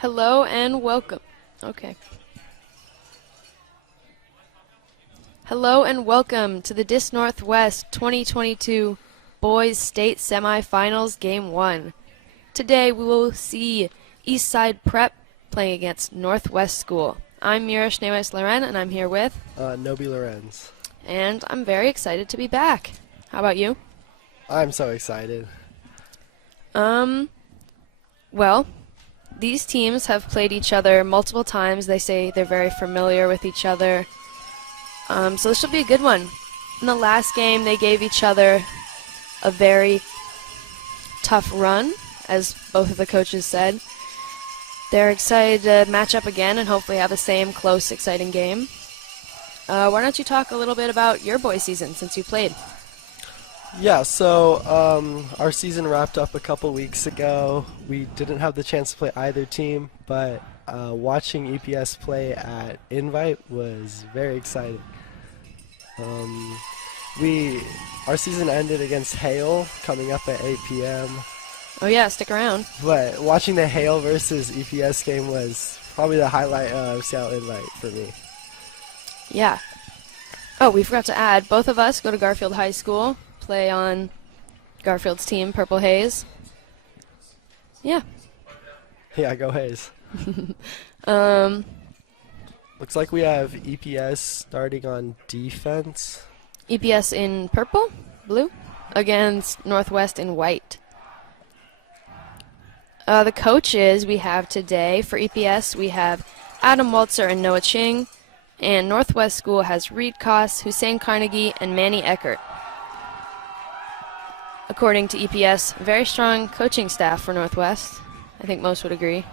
Hello and welcome. Okay. Hello and welcome to the Disc Northwest 2022 Boys State Semifinals Game 1. Today we will see Eastside Prep playing against Northwest School. I'm Mira Schneeweiss-Loren and I'm here with Nobi Lorenz. And I'm very excited to be back. How about you? I'm so excited. Well, these teams have played each other multiple times. They say they're very familiar with each other. So this will be a good one. In the last game, they gave each other a very tough run, as both of the coaches said. They're excited to match up again and hopefully have the same close, exciting game. Why don't you talk a little bit about your boys' season since you played? Yeah, so our season wrapped up a couple weeks ago. We didn't have the chance to play either team, but watching EPS play at Invite was very exciting. Our season ended against Hale, coming up at 8 p.m. Oh yeah, stick around. But watching the Hale versus EPS game was probably the highlight of Seattle Invite for me. Yeah. Oh, we forgot to add, both of us go to Garfield High School, play on Garfield's team, Purple Haze. Yeah. Yeah, go Hayes. Um, Looks like we have EPS starting on defense. EPS in purple, blue, against Northwest in white. The coaches we have today for EPS, we have Adam Waltzer and Noah Ching, and Northwest School has Reed Koss, Hussein Carnegie, and Manny Eckert. According to EPS, very strong coaching staff for Northwest. I think most would agree.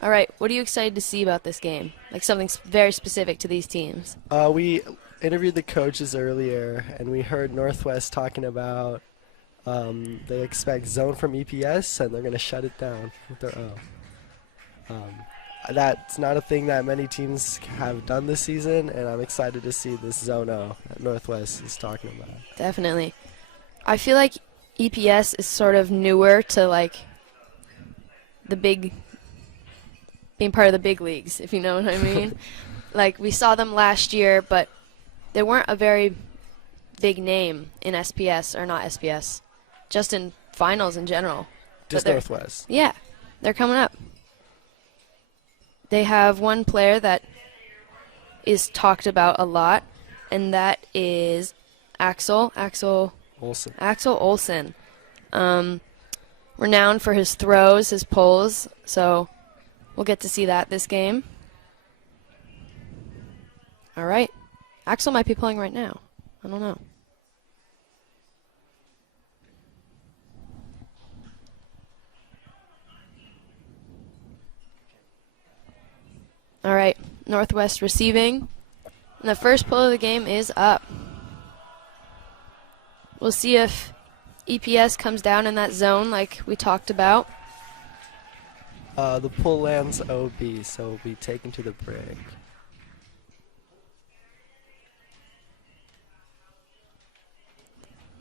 All right, what are you excited to see about this game? Like something very specific to these teams. We interviewed the coaches earlier, and we heard Northwest talking about they expect zone from EPS, and they're going to shut it down with their O. That's not a thing that many teams have done this season, and I'm excited to see this zone O that Northwest is talking about. Definitely. I feel like EPS is sort of newer to like the big, being part of the big leagues, if you know what I mean. Like we saw them last year, but they weren't a very big name in SPS, or not SPS, just in finals in general. Just Northwest. Yeah, they're coming up. They have one player that is talked about a lot, and that is Axel Olsen. Renowned for his throws, his pulls, so we'll get to see that this game. All right. Axel might be playing right now. I don't know. All right, Northwest receiving. And the first pull of the game is up. We'll see if EPS comes down in that zone like we talked about. The pull lands OB, so it'll be taken to the break.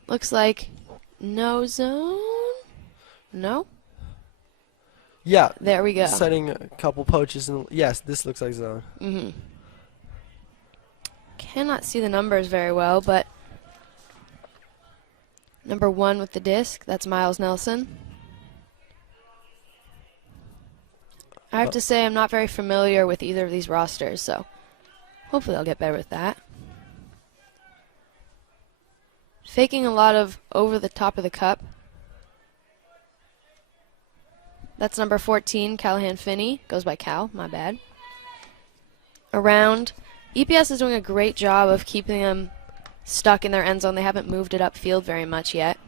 Looks like no zone. No? Yeah. There we go. Setting a couple poaches, and yes, this looks like zone. Mm-hmm. Cannot see the numbers very well, but number 1 with the disc, that's Miles Nelson. I have to say I'm not very familiar with either of these rosters, so hopefully I'll get better with that. Faking a lot of over the top of the cup. That's number 14, Callahan Finney. Goes by Cal, my bad. Around. EPS is doing a great job of keeping them stuck in their end zone. They haven't moved it upfield very much yet.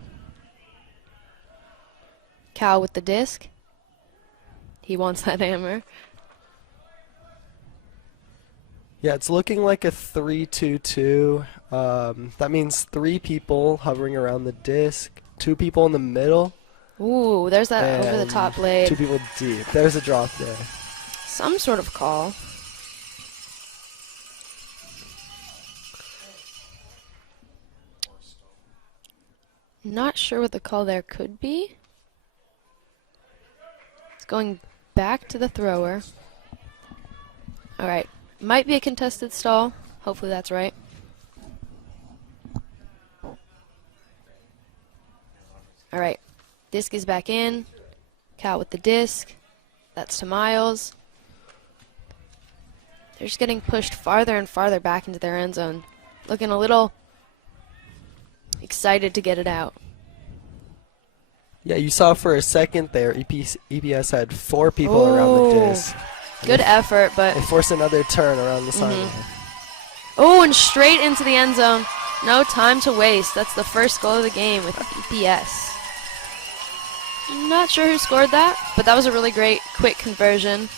Cal with the disc. He wants that hammer. Yeah, it's looking like a 3-2-2. That means 3 people hovering around the disc, 2 people in the middle. Ooh, there's that over the top blade. 2 people deep. There's a drop there. Some sort of call. Not sure what the call there could be. Going back to the thrower. All right. Might be a contested stall. Hopefully that's right. All right. Disc is back in. Cal with the disc. That's to Miles. They're just getting pushed farther and farther back into their end zone. Looking a little excited to get it out. Yeah, you saw for a second there, EPS had 4 people around the disc. Good effort, but... They forced another turn around the sideline. Oh, and straight into the end zone. No time to waste. That's the first goal of the game with EPS. Not sure who scored that, but that was a really great, quick conversion.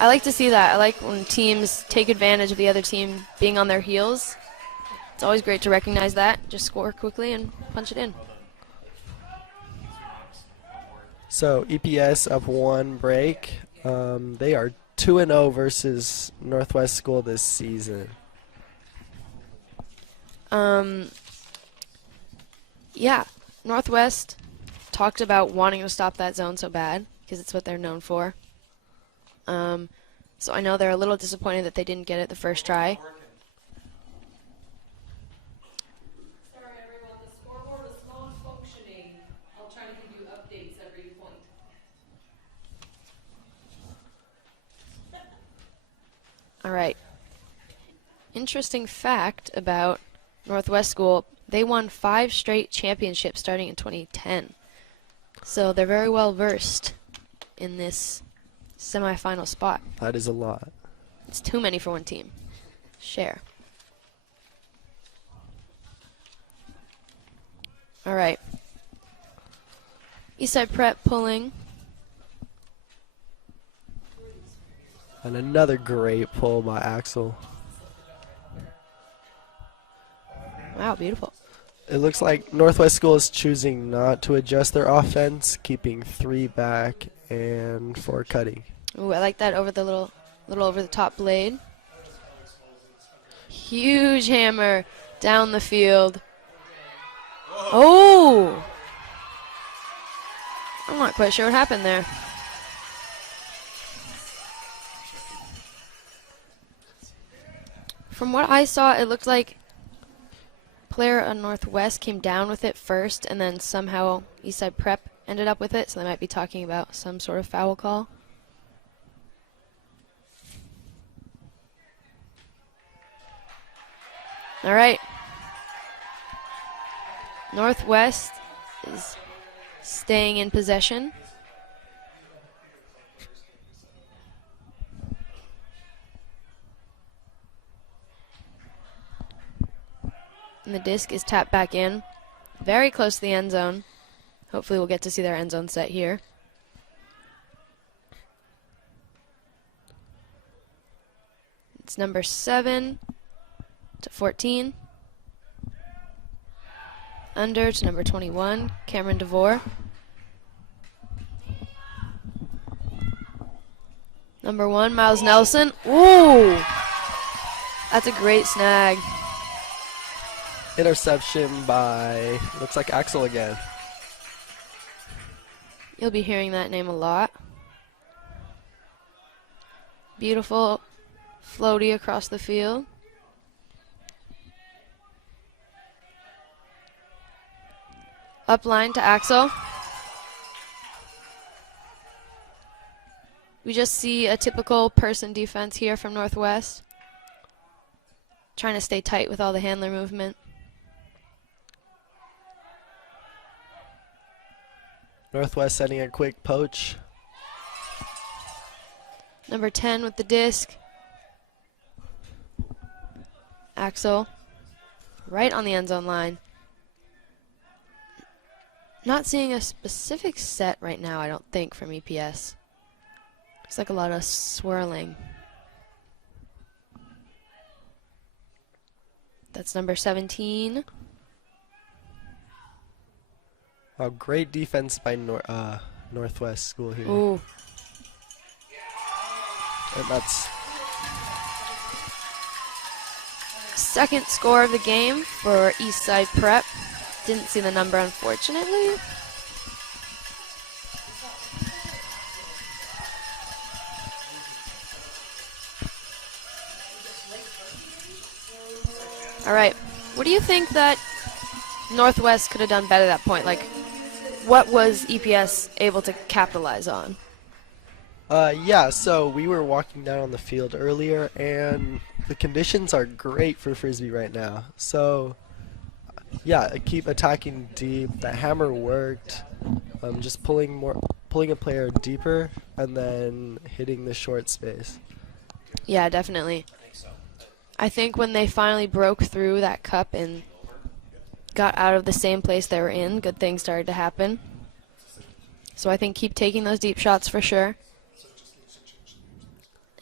I like to see that. I like when teams take advantage of the other team being on their heels. It's always great to recognize that. Just score quickly and punch it in. So EPS up 1 break. They are 2-0 versus Northwest School this season. Yeah, Northwest talked about wanting to stop that zone so bad because it's what they're known for. So I know they're a little disappointed that they didn't get it the first try. Sorry everyone, the scoreboard is non-functioning. I'll try to give you updates every point. All right. Interesting fact about Northwest School, they won 5 straight championships starting in 2010. So they're very well versed in this semifinal spot. That is a lot. It's too many for one team. Share. All right. Eastside Prep pulling. And another great pull by Axel. Wow, beautiful. It looks like Northwest School is choosing not to adjust their offense, keeping 3 back and 4 cutting. Ooh, I like that over the little over the top blade. Huge hammer down the field. Oh! I'm not quite sure what happened there. From what I saw, it looked like player on Northwest came down with it first, and then somehow Eastside Prep ended up with it, so they might be talking about some sort of foul call. All right. Northwest is staying in possession. And the disc is tapped back in. Very close to the end zone. Hopefully we'll get to see their end zone set here. It's number 7 to 14. Under to number 21, Cameron DeVore. Number 1, Miles Nelson. Ooh! That's a great snag. Interception by, looks like Axel again. You'll be hearing that name a lot. Beautiful floaty across the field. Up line to Axel. We just see a typical person defense here from Northwest. Trying to stay tight with all the handler movement. Northwest setting a quick poach. Number 10 with the disc. Axel. Right on the end zone line. Not seeing a specific set right now, I don't think, from EPS. Looks like a lot of swirling. That's number 17. Wow, great defense by Northwest School here. Ooh. And that's Second score of the game for Eastside Prep. Didn't see the number, unfortunately. All right. What do you think that Northwest could have done better at that point? Like, what was EPS able to capitalize on? Yeah, so we were walking down on the field earlier, and the conditions are great for Frisbee right now. So, yeah, keep attacking deep. The hammer worked. Just pulling a player deeper, and then hitting the short space. Yeah, definitely. I think when they finally broke through that cup and got out of the same place they were in, good things started to happen. So I think keep taking those deep shots for sure.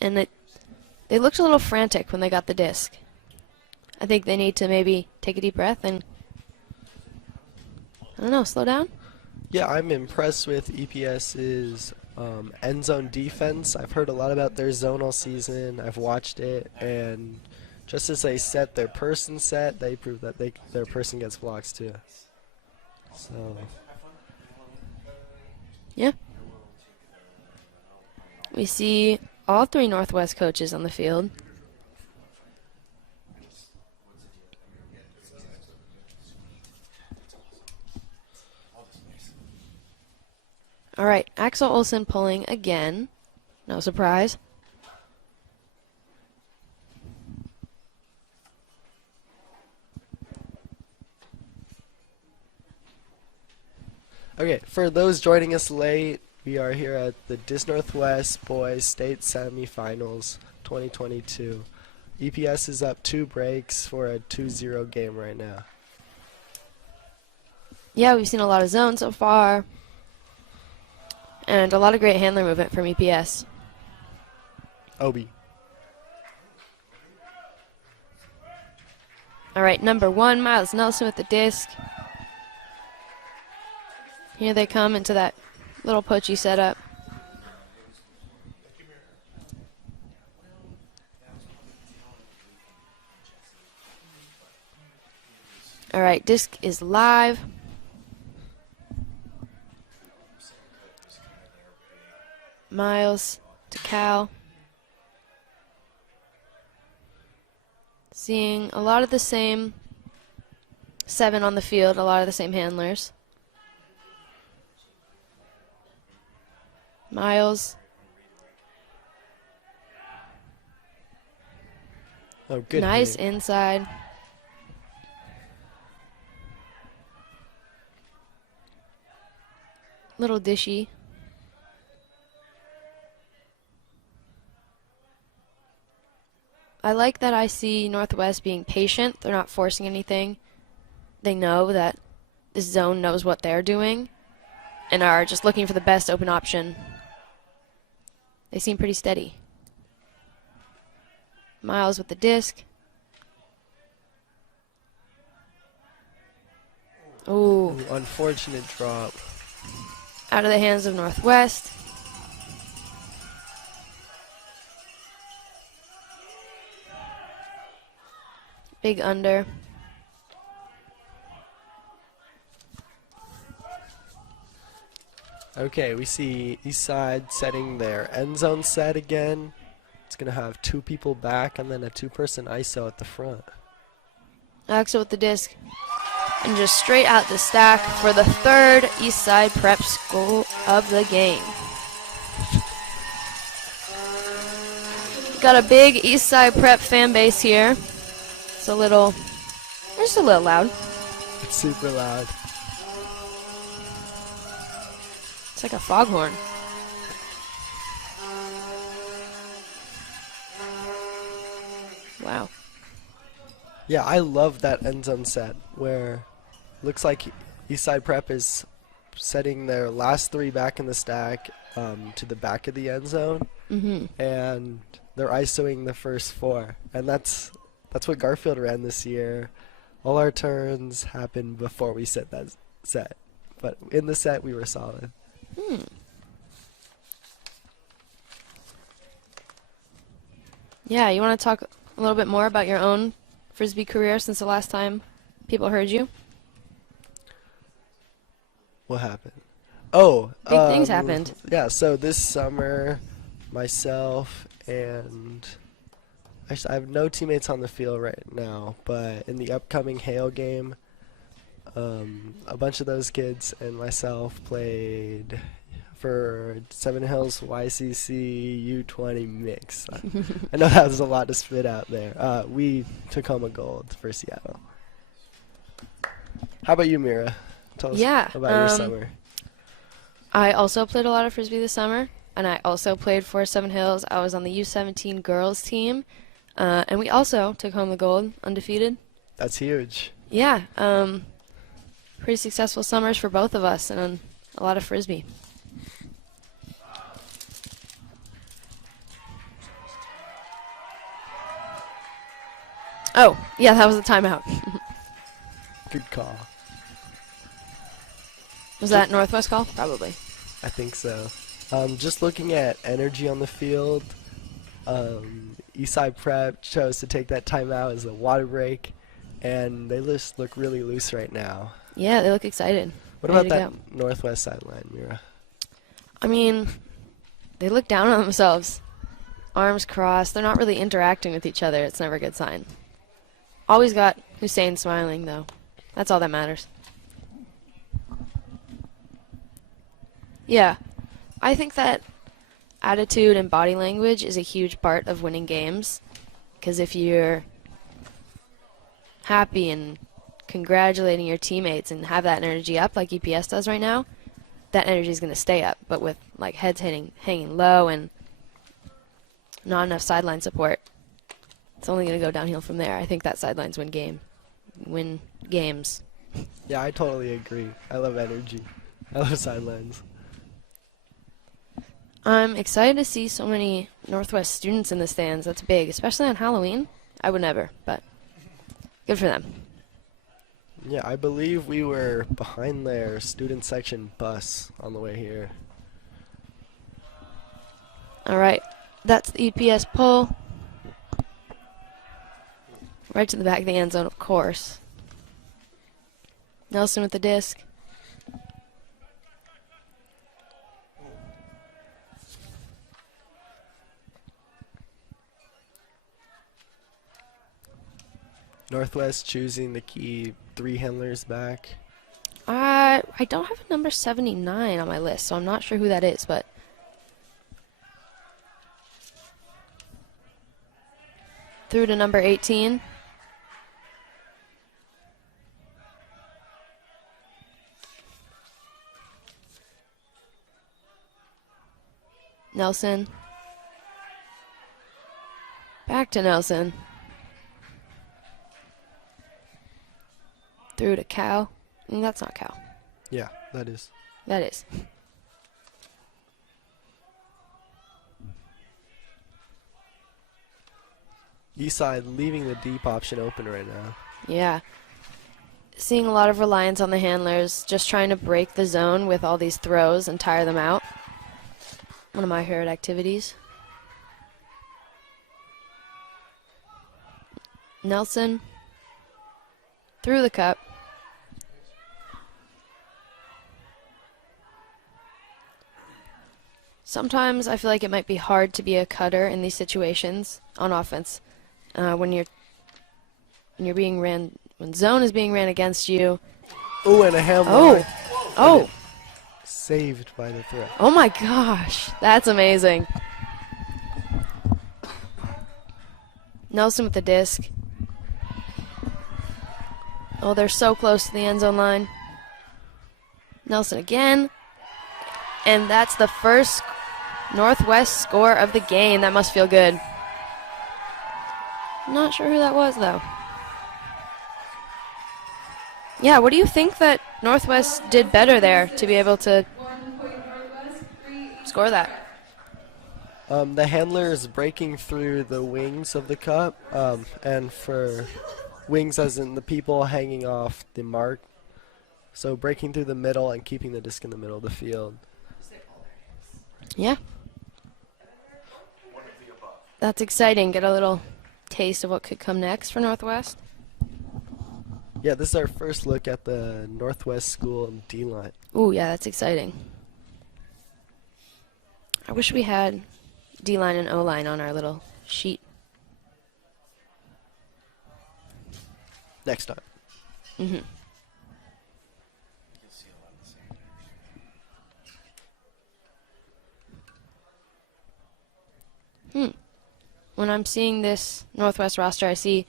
And they looked a little frantic when they got the disc. I think they need to maybe take a deep breath and, I don't know, slow down. Yeah, I'm impressed with EPS's end zone defense. I've heard a lot about their zone all season. I've watched it, and just as they set their person set, they prove that their person gets blocks too. So Yeah. We see all three Northwest coaches on the field. All right, Axel Olsen pulling again. No surprise. okay, for those joining us late, we are here at the Dis Northwest Boys State Semifinals 2022. EPS is up 2 breaks for a 2-0 game right now. Yeah, we've seen a lot of zones so far. And a lot of great handler movement from EPS. Obi. All right, number 1, Miles Nelson with the disc. Here they come into that little poachy setup. All right, disc is live. Miles to Cal. Seeing a lot of the same 7 on the field, a lot of the same handlers. Miles. Oh, good. Nice hit. inside. Little dishy. I like that I see Northwest being patient. They're not forcing anything. They know that this zone knows what they're doing and are just looking for the best open option. They seem pretty steady. Miles with the disc. Ooh. Unfortunate drop. Out of the hands of Northwest. Big under. Okay, we see Eastside setting their end zone set again. It's going to have 2 people back and then a 2-person ISO at the front. Axel with the disc. And just straight out the stack for the 3rd Eastside Prep goal of the game. Got a big Eastside Prep fan base here. It's just a little loud. It's super loud. It's like a foghorn. Wow. Yeah, I love that end zone set where looks like Eastside Prep is setting their last 3 back in the stack to the back of the end zone, and they're ISOing the first 4, and that's what Garfield ran this year. All our turns happened before we set that set, but in the set we were solid. Yeah, you want to talk a little bit more about your own Frisbee career since the last time people heard you? What happened? Oh, Big things happened. Yeah, so this summer, myself and I have no teammates on the field right now, but in the upcoming Hale game, a bunch of those kids and myself played for Seven Hills YCC U20 mix. I know that was a lot to spit out there. We took home a gold for Seattle. How about you, Mira? Tell us Yeah, about your summer. I also played a lot of Frisbee this summer, and I also played for Seven Hills. I was on the U17 girls team, and we also took home the gold, undefeated. That's huge. Yeah, pretty successful summers for both of us, and a lot of Frisbee. Oh, yeah, that was a timeout. Good call. Was that Northwest call? Probably. I think so. Just looking at energy on the field, Eastside Prep chose to take that timeout as a water break, and they just look really loose right now. Yeah, they look excited. What Ready about to that go. Northwest sideline, Mira? I mean, they look down on themselves. Arms crossed. They're not really interacting with each other. It's never a good sign. Always got Hussein smiling, though. That's all that matters. Yeah, I think that attitude and body language is a huge part of winning games. Because if you're happy and congratulating your teammates and have that energy up like EPS does right now, that energy is going to stay up. But with like heads hanging low and not enough sideline support, it's only going to go downhill from there. I think that sidelines win games. Yeah, I totally agree. I love energy. I love sidelines. I'm excited to see so many Northwest students in the stands. That's big, especially on Halloween. I would never, but good for them. Yeah, I believe we were behind their student section bus on the way here. All right, that's the EPS pull. Right to the back of the end zone, of course. Nelson with the disc. Northwest choosing the key 3 handlers back. I don't have a number 79 on my list, so I'm not sure who that is, but through to number 18. Nelson. Back to Nelson. Through to Cal. That's not Cal. Yeah, that is. That is. Eastside leaving the deep option open right now. Yeah. Seeing a lot of reliance on the handlers, just trying to break the zone with all these throws and tire them out. One of my favorite activities. Nelson. Through the cup. Sometimes I feel like it might be hard to be a cutter in these situations on offense. When zone is being ran against you. Oh, and a handler. Oh. Saved by the throw. Oh my gosh, that's amazing. Nelson with the disc. Oh, they're so close to the end zone line. Nelson again. And that's the first Northwest score of the game. That must feel good. Not sure who that was, though. Yeah, what do you think that Northwest did better there to be able to score that? The handler is breaking through the wings of the cup, and for wings as in the people hanging off the mark. So breaking through the middle and keeping the disc in the middle of the field. Yeah. That's exciting. Get a little taste of what could come next for Northwest. Yeah, this is our first look at the Northwest School D-line. Ooh, yeah, that's exciting. I wish we had D-line and O-line on our little sheet. next time. Mm-hmm. When I'm seeing this Northwest roster, I see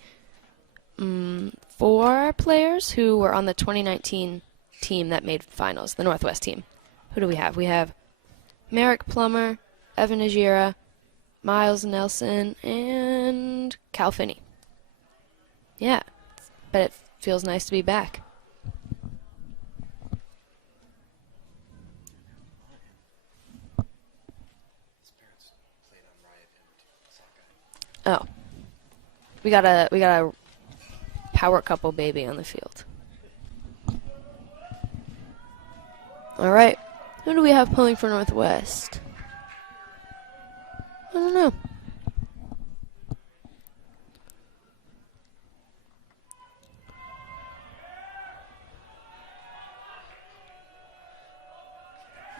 4 players who were on the 2019 team that made finals, the Northwest team. Who do we have? We have Merrick Plummer, Evan Ajira, Miles Nelson, and Cal Finney. Yeah, but it feels nice to be back. Oh, we got a power couple baby on the field. All right, who do we have pulling for Northwest? I don't know.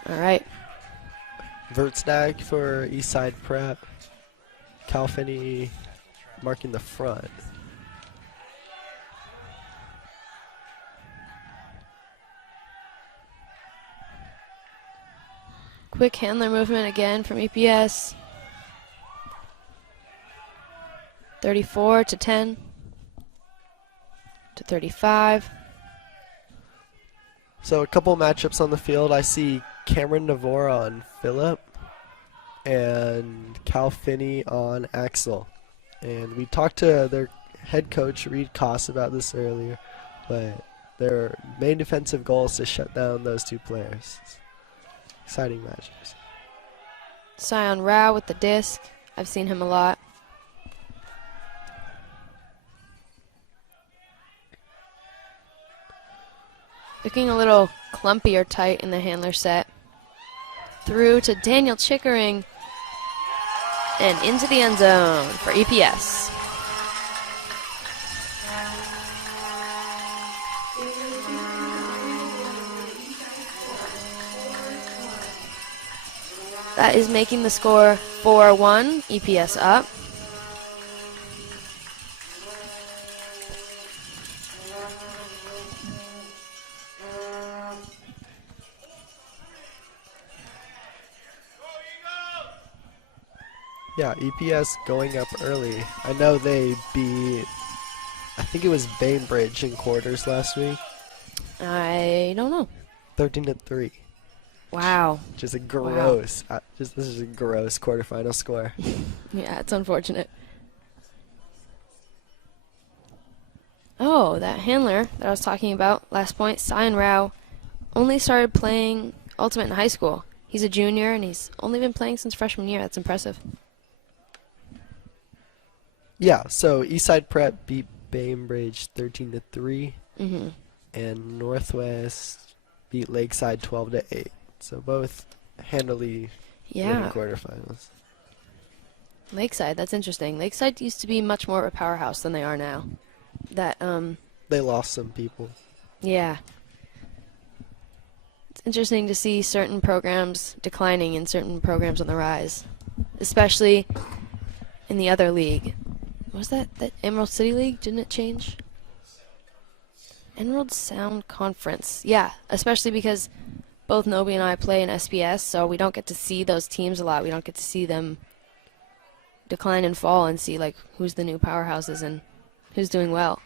All right. Vertstag for Eastside Prep. Cal Finney marking the front. Quick handler movement again from EPS. 34 to 10 to 35. So a couple matchups on the field. I see Cameron Navora on Phillip and Cal Finney on Axel. And we talked to their head coach, Reed Koss, about this earlier, but their main defensive goal is to shut down those two players. Exciting matches. Sion Rao with the disc. I've seen him a lot. Looking a little clumpy or tight in the handler set. Through to Daniel Chickering and into the end zone for EPS. That is making the score 4-1, EPS up. Yeah, EPS going up early. I know they beat, I think it was Bainbridge in quarters last week. I don't know. 13-3. Wow. Just a gross, this is a gross quarterfinal score. Yeah, it's unfortunate. Oh, that handler that I was talking about last point, Sion Rao, only started playing Ultimate in high school. He's a junior and he's only been playing since freshman year. That's impressive. Yeah, so Eastside Prep beat Bainbridge 13-3, and Northwest beat Lakeside 12-8. So both handily winning quarterfinals. Lakeside, that's interesting. Lakeside used to be much more of a powerhouse than they are now. They lost some people. Yeah. It's interesting to see certain programs declining and certain programs on the rise, especially in the other league. What was that Emerald City League? Didn't it change? Emerald Sound Conference. Yeah, especially because both Nobi and I play in SPS, so we don't get to see those teams a lot. We don't get to see them decline and fall and see like who's the new powerhouses and who's doing well.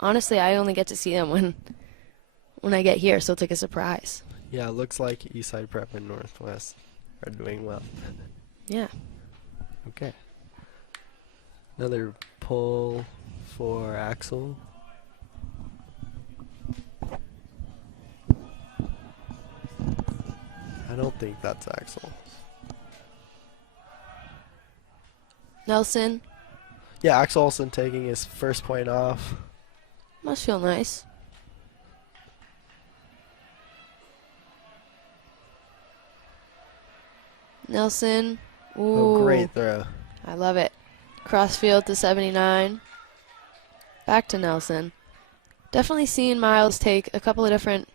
Honestly, I only get to see them when I get here, so it's like a surprise. Yeah, it looks like Eastside Prep and Northwest are doing well. Yeah. Okay. Another pull for Axel. I don't think that's Axel. Nelson. Yeah, Axel Olsen taking his first point off. Must feel nice. Nelson. Ooh. Oh, great throw. I love it. Crossfield to 79. Back to Nelson. Definitely seeing Miles take a couple of different,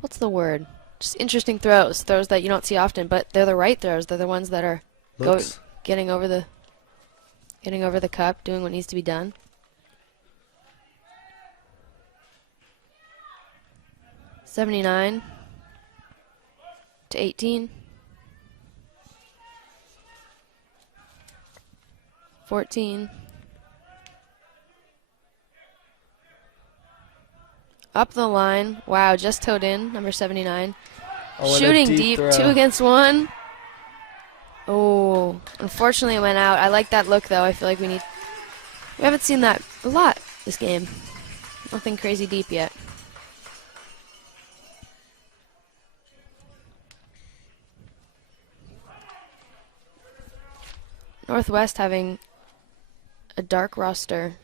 what's the word? Just interesting throws. Throws that you don't see often, but they're the right throws. They're the ones that are getting over the cup, doing what needs to be done. 79 to 18. 14. Up the line. Wow, just towed in, number 79. Oh, and a Shooting deep, throw. 2 against 1. Oh, unfortunately it went out. I like that look, though. I feel like we haven't seen that a lot this game. Nothing crazy deep yet. Northwest having a dark roster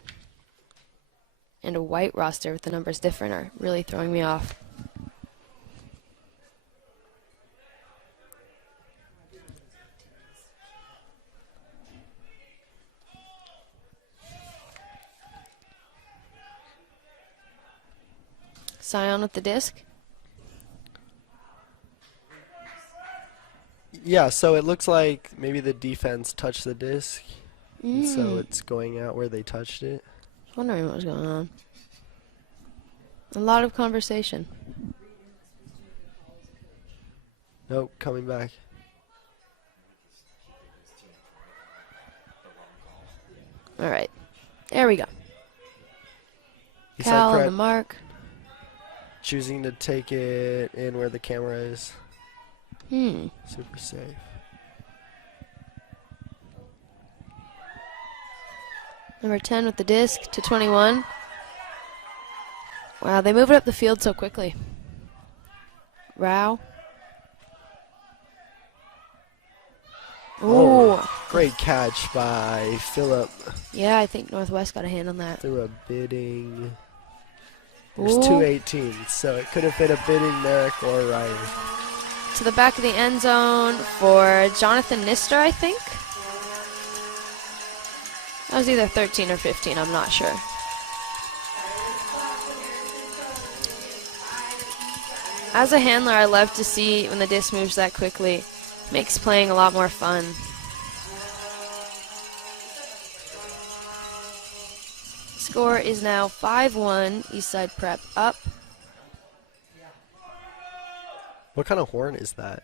and a white roster with the numbers different are really throwing me off. Scion with the disc. Yeah, so it looks like maybe the defense touched the disc, and so it's going out where they touched it. Wondering what was going on. A lot of conversation. Nope, coming back. All right. There we go. Eastside Cal on Prep the mark. choosing to take it in where the camera is. Super safe. Number 10 with the disc to 21. Wow, they move it up the field so quickly. Rao. Ooh. Great catch by Phillip. Yeah, I think Northwest got a hand on that. Through a bidding. There's Ooh. 218, so it could have been a bidding Merrick or Ryan. To the back of the end zone for Jonathan Nister, I think. That was either 13 or 15, I'm not sure. As a handler, I love to see when the disc moves that quickly. Makes playing a lot more fun. Score is now 5-1, Eastside Prep up. What kind of horn is that?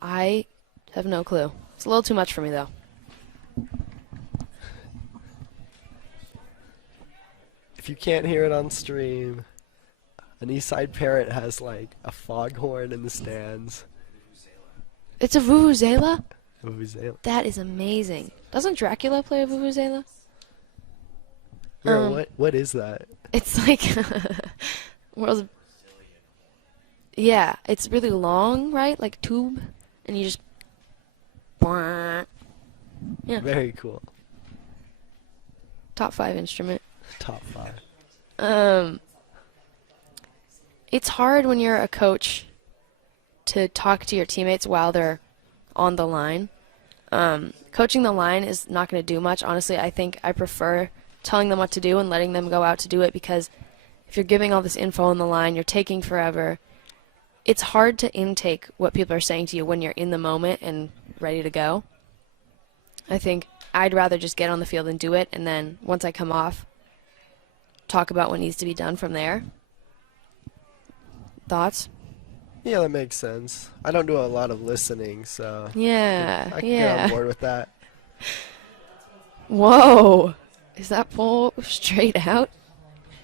I have no clue. It's a little too much for me, though. If you can't hear it on stream, an Eastside Parrot has like a foghorn in the stands. It's a vuvuzela? Vuvuzela. That is amazing. Doesn't Dracula play a vuvuzela? Girl, what is that? It's like world's. Yeah, it's really long, right? Like tube, and you just. Yeah. Very cool. Top 5 instrument. Top 5. It's hard when you're a coach to talk to your teammates while they're on the line. Coaching the line is not going to do much. Honestly, I think I prefer telling them what to do and letting them go out to do it, because if you're giving all this info on the line, you're taking forever. It's hard to intake what people are saying to you when you're in the moment and ready to go. I think I'd rather just get on the field and do it, and then once I come off, talk about what needs to be done from there. Thoughts? Yeah, that makes sense. I don't do a lot of listening, so Yeah, I can yeah. get on board with that. Whoa! Is that pole straight out?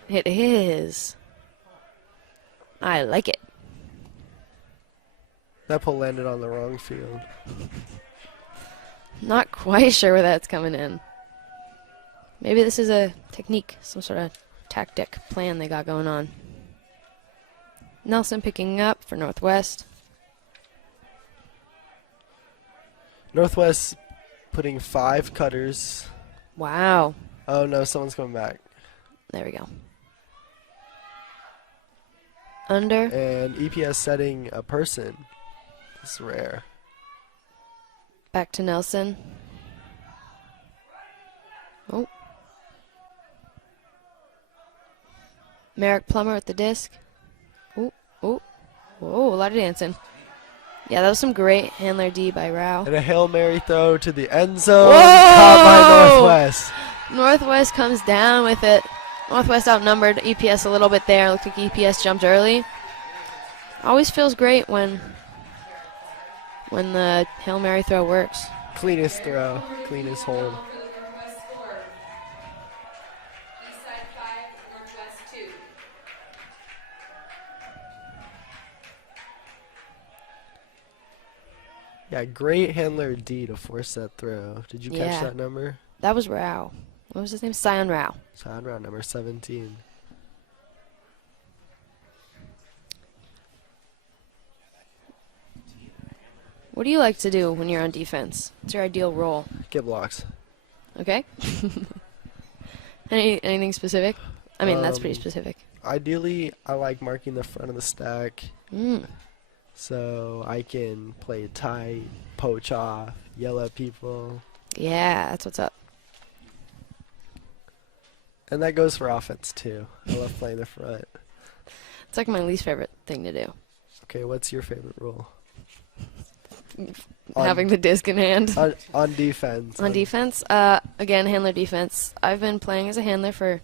It is. I like it. That pole landed on the wrong field. Not quite sure where that's coming in. Maybe this is a technique, some sort of tactic plan they got going on. Nelson picking up for Northwest. Northwest putting 5 cutters. Wow. Oh no, someone's coming back. There we go. Under. And EPS setting a person. It's rare. Back to Nelson. Oh. Merrick Plummer with the disc. Oh, oh. Whoa, a lot of dancing. Yeah, that was some great handler D by Rao. And a Hail Mary throw to the end zone. Whoa! Caught by Northwest. Northwest comes down with it. Northwest outnumbered EPS a little bit there. Looked like EPS jumped early. Always feels great when the Hail Mary throw works. Cleanest throw, cleanest hold. For the Northwest score. Eastside 5, Northwest 2. Yeah, great handler D to force that throw. Did you catch Yeah. that number? That was Rao. What was his name? Sion Rao. Sound round number 17. What do you like to do when you're on defense? What's your ideal role? Get blocks. Okay. Anything specific? I mean, that's pretty Um, specific. Ideally, I like marking the front of the stack Mm. so I can play tight, poach off, yell at people. Yeah, that's what's up. And that goes for offense too. I love playing the front. It's like my least favorite thing to do. Okay, what's your favorite role? Having the disc in hand. On defense. On defense, again, handler defense. I've been playing as a handler for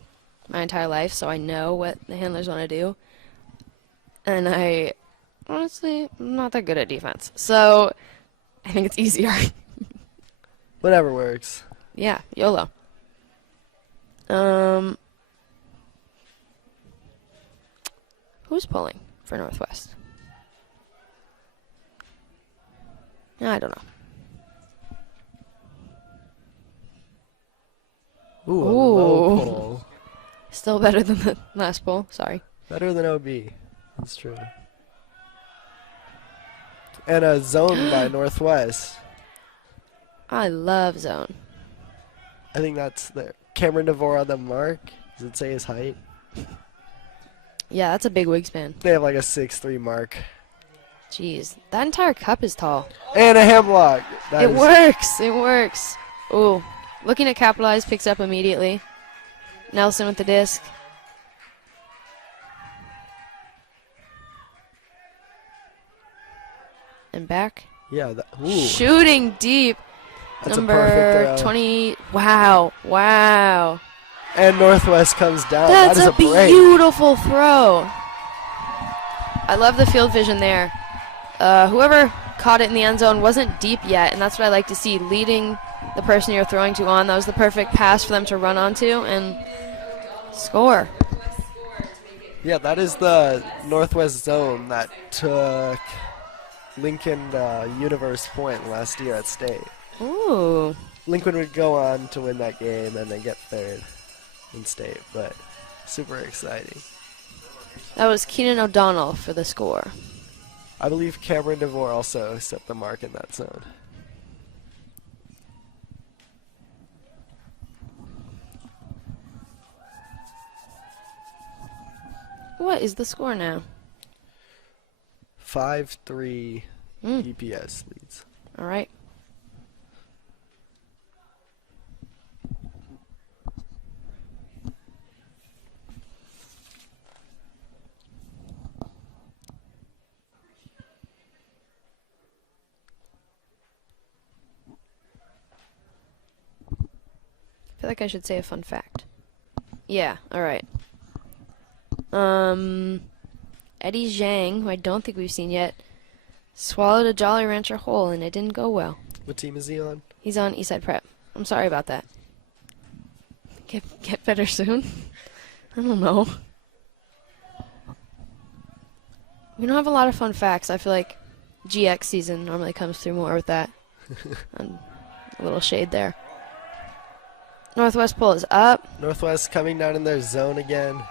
my entire life, so I know what the handlers want to do. And I, honestly, I'm not that good at defense. So I think it's easier. Whatever works. Yeah, YOLO. Who's pulling for Northwest? I don't know. Ooh, a low Ooh. pull. Still better than the last pull. Sorry. Better than OB. That's true. And a zone by Northwest. I love zone. I think that's the Cameron DeVore on the mark. Does it say his height? Yeah, that's a big wingspan. They have like a 6'3" mark. Jeez, that entire cup is tall. And a hemlock. That It is- works. It works. Ooh, looking to capitalize, picks up immediately. Nelson with the disc. And back. Yeah. Ooh, Shooting deep. that's a Number perfect throw. 20. Wow. Wow. And Northwest comes down. That's That is a a break. beautiful throw. I love the field vision there. Whoever caught it in the end zone wasn't deep yet, and that's what I like to see, leading the person you're throwing to on. That was the perfect pass for them to run onto and score. Yeah, that is the Northwest zone that took Lincoln Universe Point last year at state. Ooh. Lincoln would go on to win that game and then get third in state, but super exciting. That was Keenan O'Donnell for the score. I believe Cameron DeVore also set the mark in that zone. What is the score now? 5-3 Mm. EPS leads. All right. I feel like I should say a fun fact. Yeah, all right. Eddie Zhang, who I don't think we've seen yet, swallowed a Jolly Rancher whole, and it didn't go well. What team is he on? He's on Eastside Prep. I'm sorry about that. Get better soon? I don't know. We don't have a lot of fun facts. I feel like GX season normally comes through more with that. And a little shade there. Northwest pull is up. Northwest coming down in their zone again.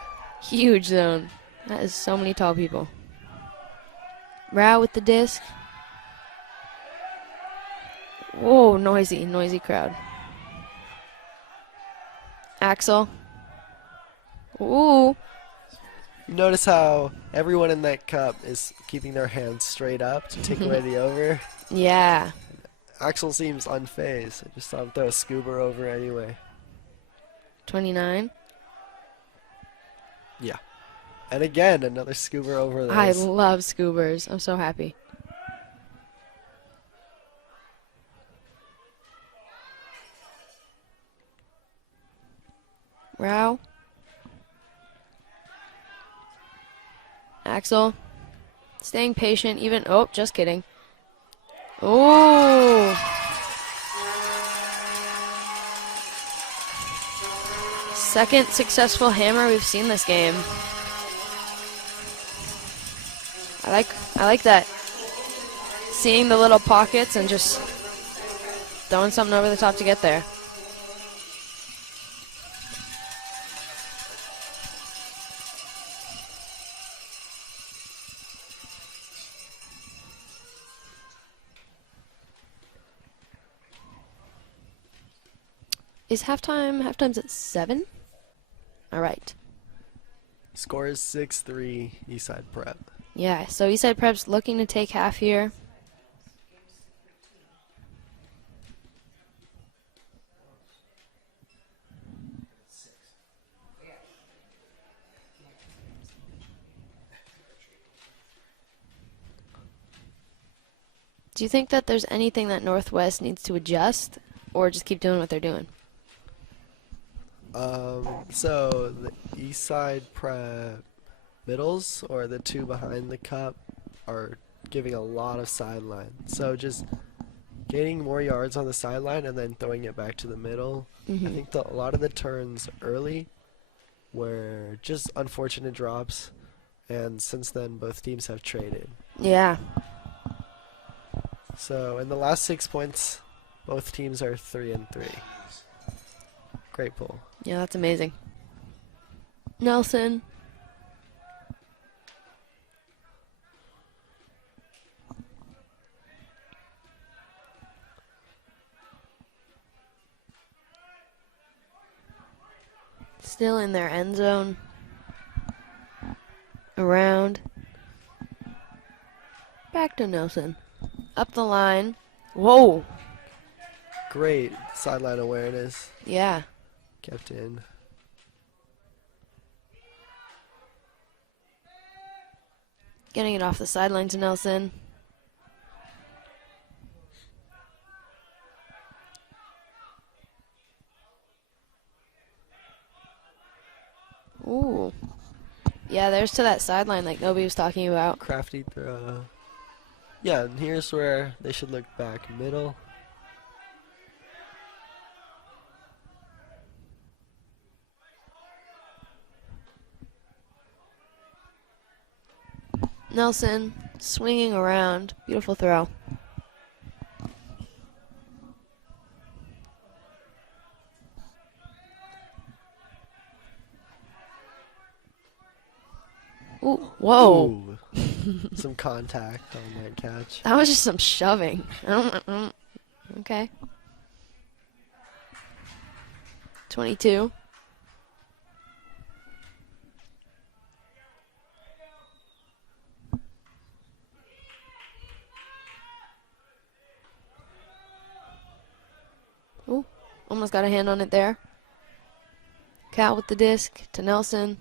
Huge zone. That is so many tall people. Rao with the disc. Whoa, noisy crowd. Axel. Ooh. You notice how everyone in that cup is keeping their hands straight up to take away the over? Yeah. Axel seems unfazed. I just saw him throw a scuba over anyway. 29. Yeah. And again, another scuba over there. I love scoobers. I'm so happy. Rao. Axel staying patient even. Oh, just kidding. Oh. Second successful hammer we've seen this game. I like that. Seeing the little pockets and just throwing something over the top to get there. Is halftime? Halftime's at 7? All right. Score is 6-3 Eastside Prep. Yeah, so Eastside Prep's looking to take half here. Do you think that there's anything that Northwest needs to adjust, or just keep doing what they're doing? So the Eastside Prep middles, or the two behind the cup, are giving a lot of sideline. So just gaining more yards on the sideline and then throwing it back to the middle. I think a lot of the turns early were just unfortunate drops, and since then both teams have traded. Yeah. So in the last 6 points, both teams are 3-3. Great pull. Yeah, that's amazing. Nelson. Still in their end zone. Around. Back to Nelson. Up the line. Whoa. Great sideline awareness. Yeah. Kept in. Getting it off the sideline to Nelson. Ooh. Yeah, there's to that sideline like nobody was talking about. Crafty throw. Yeah, and here's where they should look back. Middle. Nelson swinging around. Beautiful throw. Ooh, whoa. Ooh. Some contact on that catch. That was just some shoving. Okay. 22. Ooh, almost got a hand on it there. Cal with the disc to Nelson.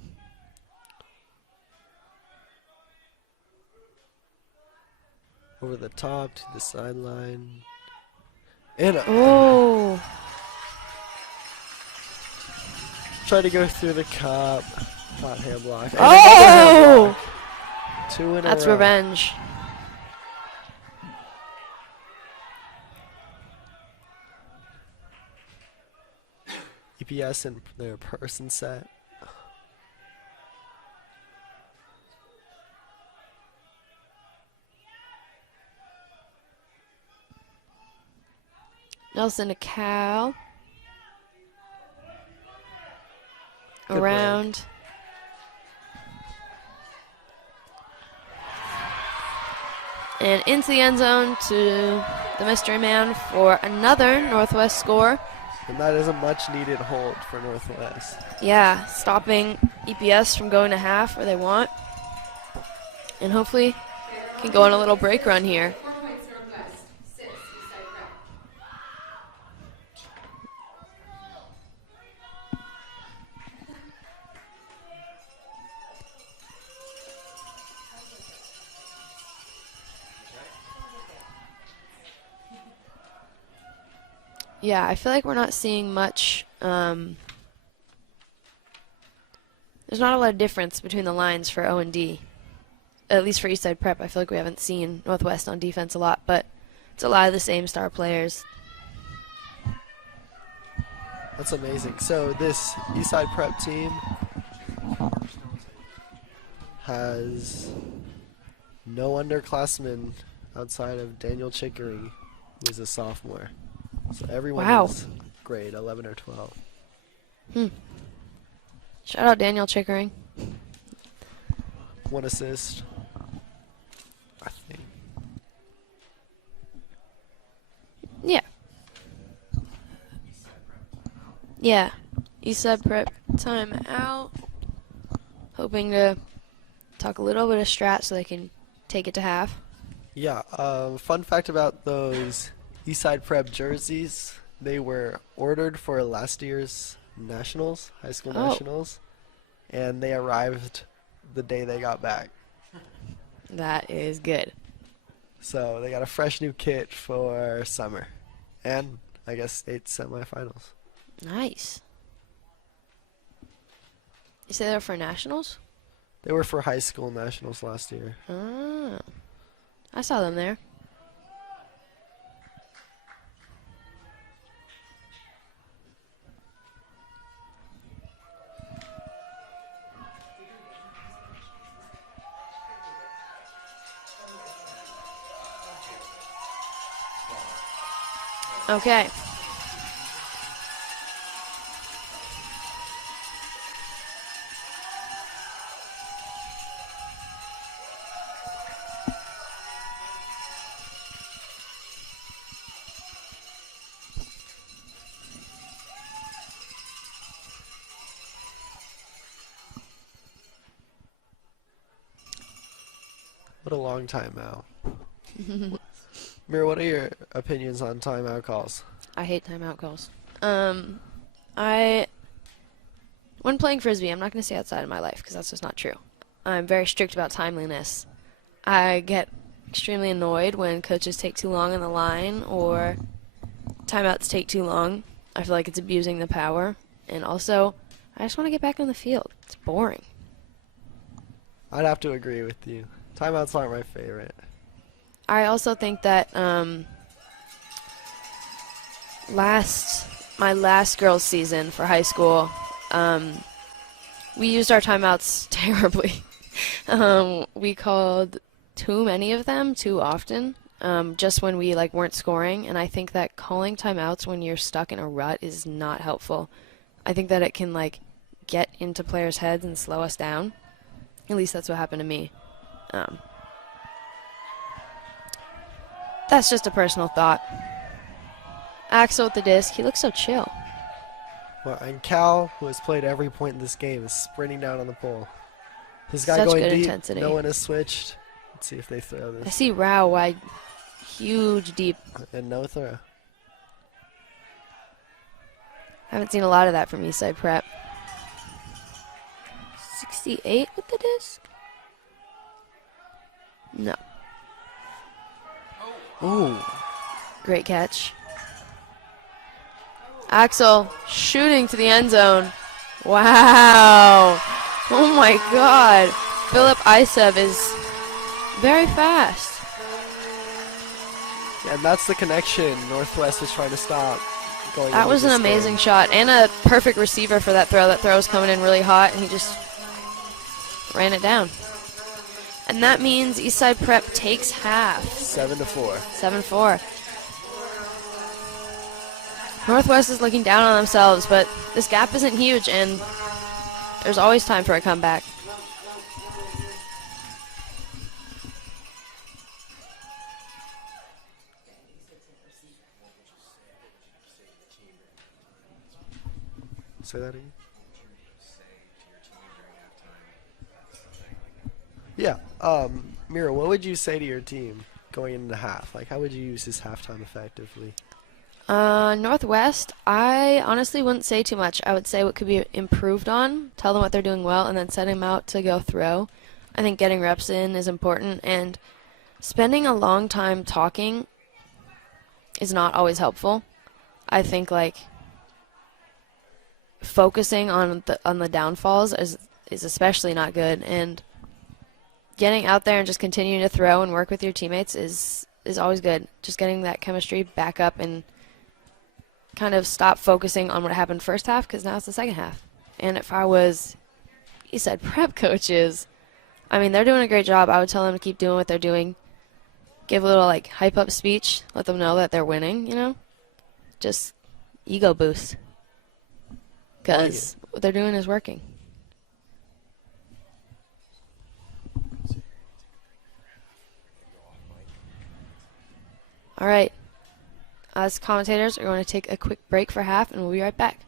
Over the top to the sideline. And Oh. try to go through the cup. Hot hand block. And Oh! another hand block. 2 in a That's row. revenge. EPS in their person set. Nelson to Cal. Good Around. And into the end zone to the mystery man for another Northwest score. And that is a much needed hold for Northwest. Yeah, stopping EPS from going to half where they want. And hopefully can go on a little break run here. 4 points Northwest, 6 Eastside Prep. Yeah, I feel like we're not seeing much. There's not a lot of difference between the lines for O and D. at least for Eastside Prep, I feel like we haven't seen Northwest on defense a lot, but it's a lot of the same star players. That's amazing. So this Eastside Prep team has no underclassmen outside of Daniel Chickering, who is a sophomore. So everyone Wow. is grade 11 or 12. Shout out Daniel Chickering. 1 assist, I think. Yeah. Yeah. Eastside Prep time out. Hoping to talk a little bit of strat so they can take it to half. Yeah, fun fact about those Eastside Prep jerseys, they were ordered for last year's nationals, high school Oh. nationals, and they arrived the day they got back. That is good. So they got a fresh new kit for summer, and I guess state semifinals. Nice. You say they're for nationals? They were for high school nationals last year. Oh. I saw them there. Okay. What a long timeout. Mira, what are your opinions on timeout calls? I hate timeout calls. When playing frisbee, I'm not going to say outside of my life because that's just not true. I'm very strict about timeliness. I get extremely annoyed when coaches take too long on the line or timeouts take too long. I feel like it's abusing the power. And also, I just want to get back on the field. It's boring. I'd have to agree with you. Timeouts aren't my favorite. I also think that my last girls' season for high school, we used our timeouts terribly. We called too many of them too often, just when we weren't scoring. And I think that calling timeouts when you're stuck in a rut is not helpful. I think that it can get into players' heads and slow us down. At least that's what happened to me. That's just a personal thought. Axel with the disc. He looks so chill. Well, and Cal, who has played every point in this game, is sprinting down on the pole. This guy Such going good deep. intensity. No one has switched. Let's see if they throw I this. see Rao wide, huge deep. And no throw. Haven't seen a lot of that from Eastside Prep. 68 with the disc? No. Ooh. Great catch. Axel shooting to the end zone. Wow. Oh my God. Philip Isev is very fast. And that's the connection Northwest is trying to stop. That was an amazing shot and a perfect receiver for that throw. That throw was coming in really hot and he just ran it down. And that means Eastside Prep takes half. 7-4. 7-4. Northwest is looking down on themselves, but this gap isn't huge, and there's always time for a comeback. Say that again. Yeah. Mira, what would you say to your team going into half? How would you use this halftime effectively? Northwest, I honestly wouldn't say too much. I would say what could be improved on, tell them what they're doing well, and then set them out to go throw. I think getting reps in is important, and spending a long time talking is not always helpful. I think focusing on the downfalls is especially not good, and getting out there and just continuing to throw and work with your teammates is always good. Just getting that chemistry back up and kind of stop focusing on what happened first half, because now it's the second half. And if I was Eastside Prep coaches, I mean, they're doing a great job. I would tell them to keep doing what they're doing. Give a little, like, hype-up speech. Let them know that they're winning, you know? Just ego boost. Because what they're doing is working. All right. As commentators, we're going to take a quick break for half, and we'll be right back.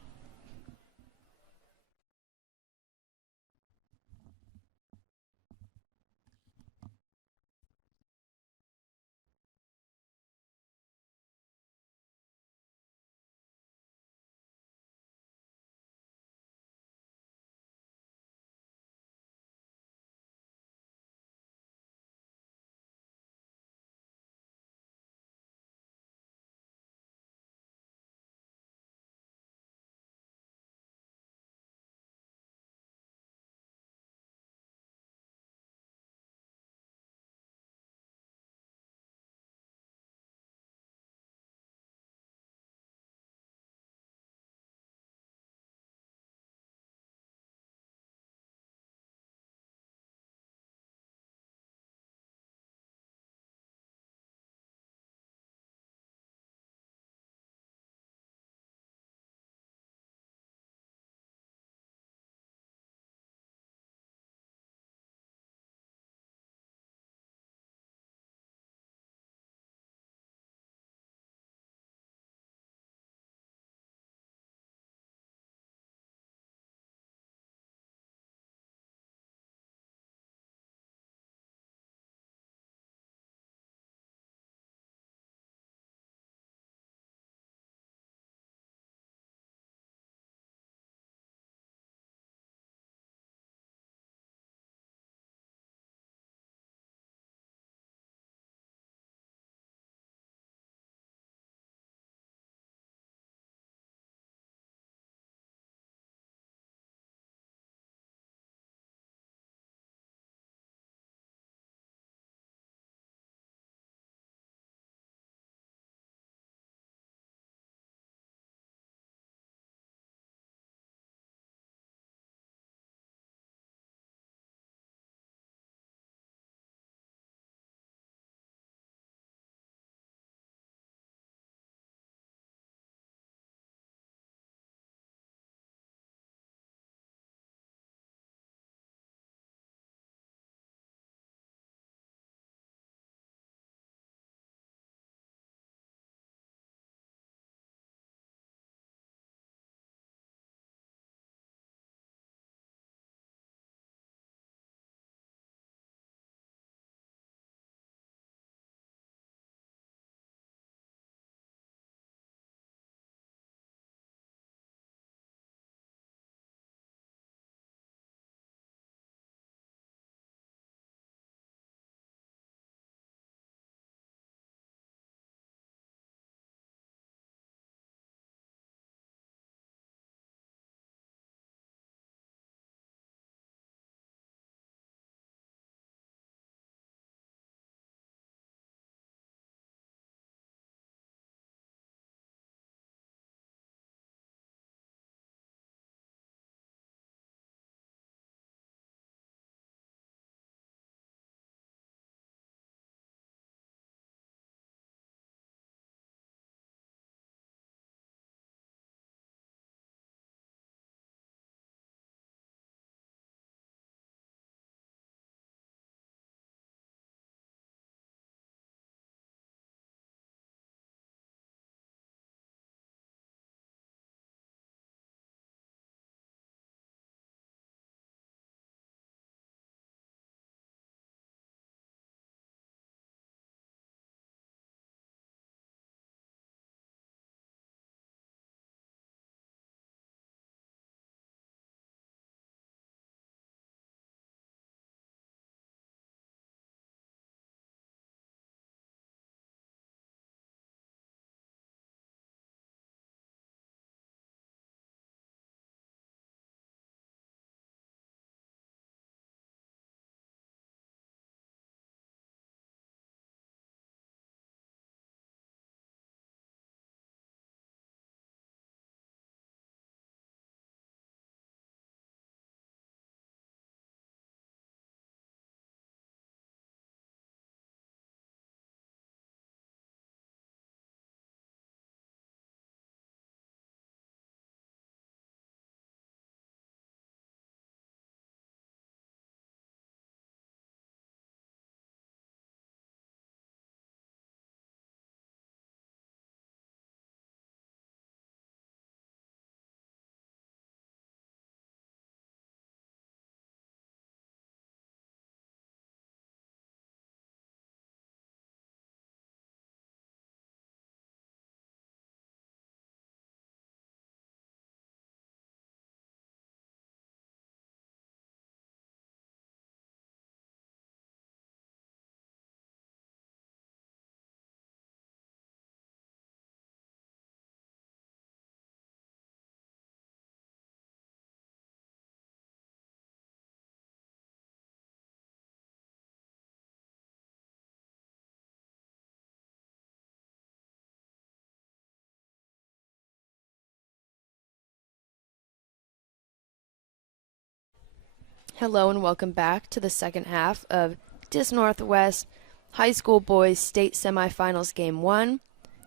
Hello and welcome back to the second half of Dis Northwest High School Boys State Semifinals Game 1.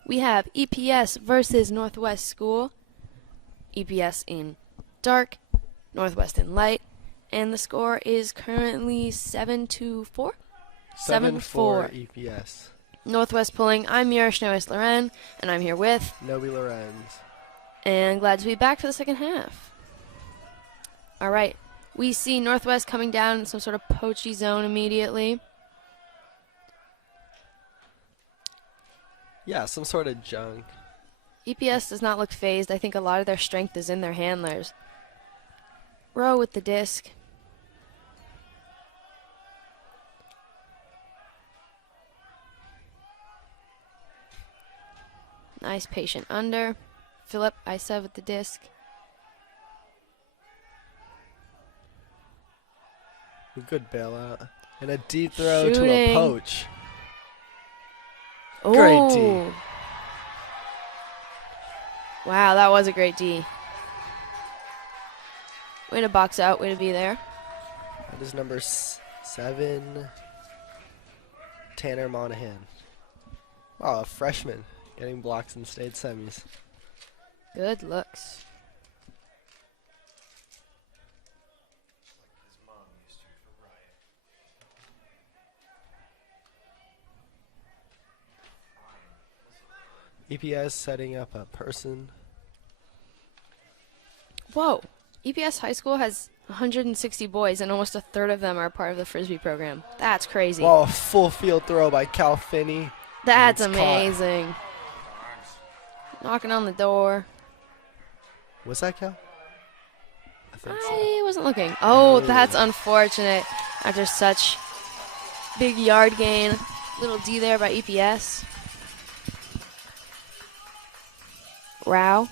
We have EPS versus Northwest School. EPS in dark, Northwest in light, and the score is currently 7-4? 7-4 EPS. Northwest pulling. I'm your Schnois Loren, and I'm here with, Nobi Lorenz. and glad to be back for the second half. All right, we see Northwest coming down in some sort of poachy zone immediately. Yeah, some sort of junk. EPS does not look phased. I think a lot of their strength is in their handlers. Row with the disc. Nice patient under. Philip Isa with the disc. Good bailout. And a deep throw to a Shooting. poach. Oh. Great D. Wow, that was a great D. Way to box out. Way to be there. That is number 7, Tanner Monahan. Wow, a freshman getting blocks in state semis. Good looks. EPS setting up a person. Whoa. EPS High School has 160 boys, and almost a third of them are part of the Frisbee program. That's crazy. Wow, a full field throw by Cal Finney. That's It's caught. amazing. Knocking on the door. Was that Cal? I think so. I wasn't looking. Oh, Oh. that's unfortunate. After such big yard gain. Little D there by EPS. Rao.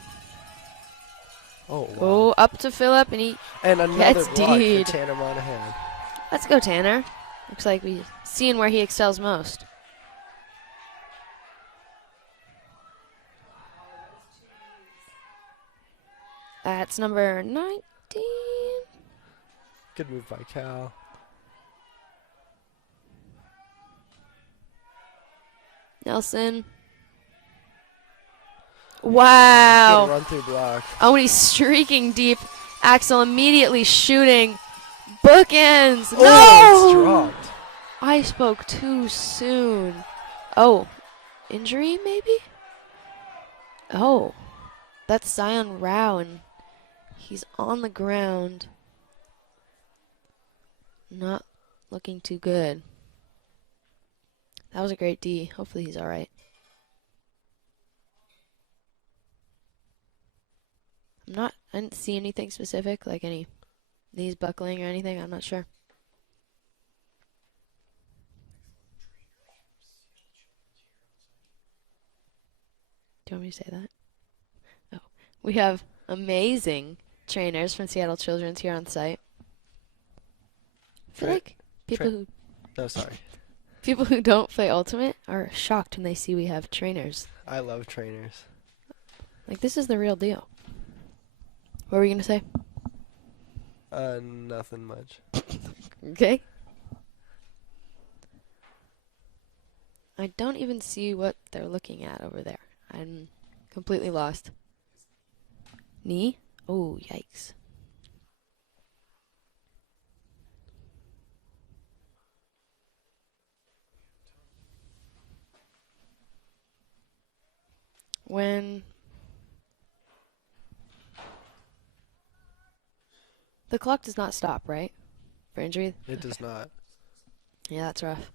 Oh, wow. Oh, up to Philip, and he. And another Gets block D'd. for Tanner Monahan. Let's go, Tanner. Looks like we seeing where he excels most. That's number 19. Good move by Cal. Nelson. Good Wow. run through block. Oh, and he's streaking deep. Axel immediately shooting. Bookends. Oh, it's No! dropped. I spoke too soon. Oh, injury maybe? Oh, that's Zion Rao, and he's on the ground. Not looking too good. That was a great D. Hopefully he's all right. I didn't see anything specific, like any knees buckling or anything. I'm not sure. Do you want me to say that? Oh, we have amazing trainers from Seattle Children's here on site. I feel Tra- like people No, sorry. who don't play Ultimate are shocked when they see we have trainers. I love trainers. Like, this is the real deal. What were you gonna say? Nothing much. Okay. I don't even see what they're looking at over there. I'm completely lost. Knee? Oh, yikes. When the clock does not stop, right? For injury? It does not. Yeah, that's rough.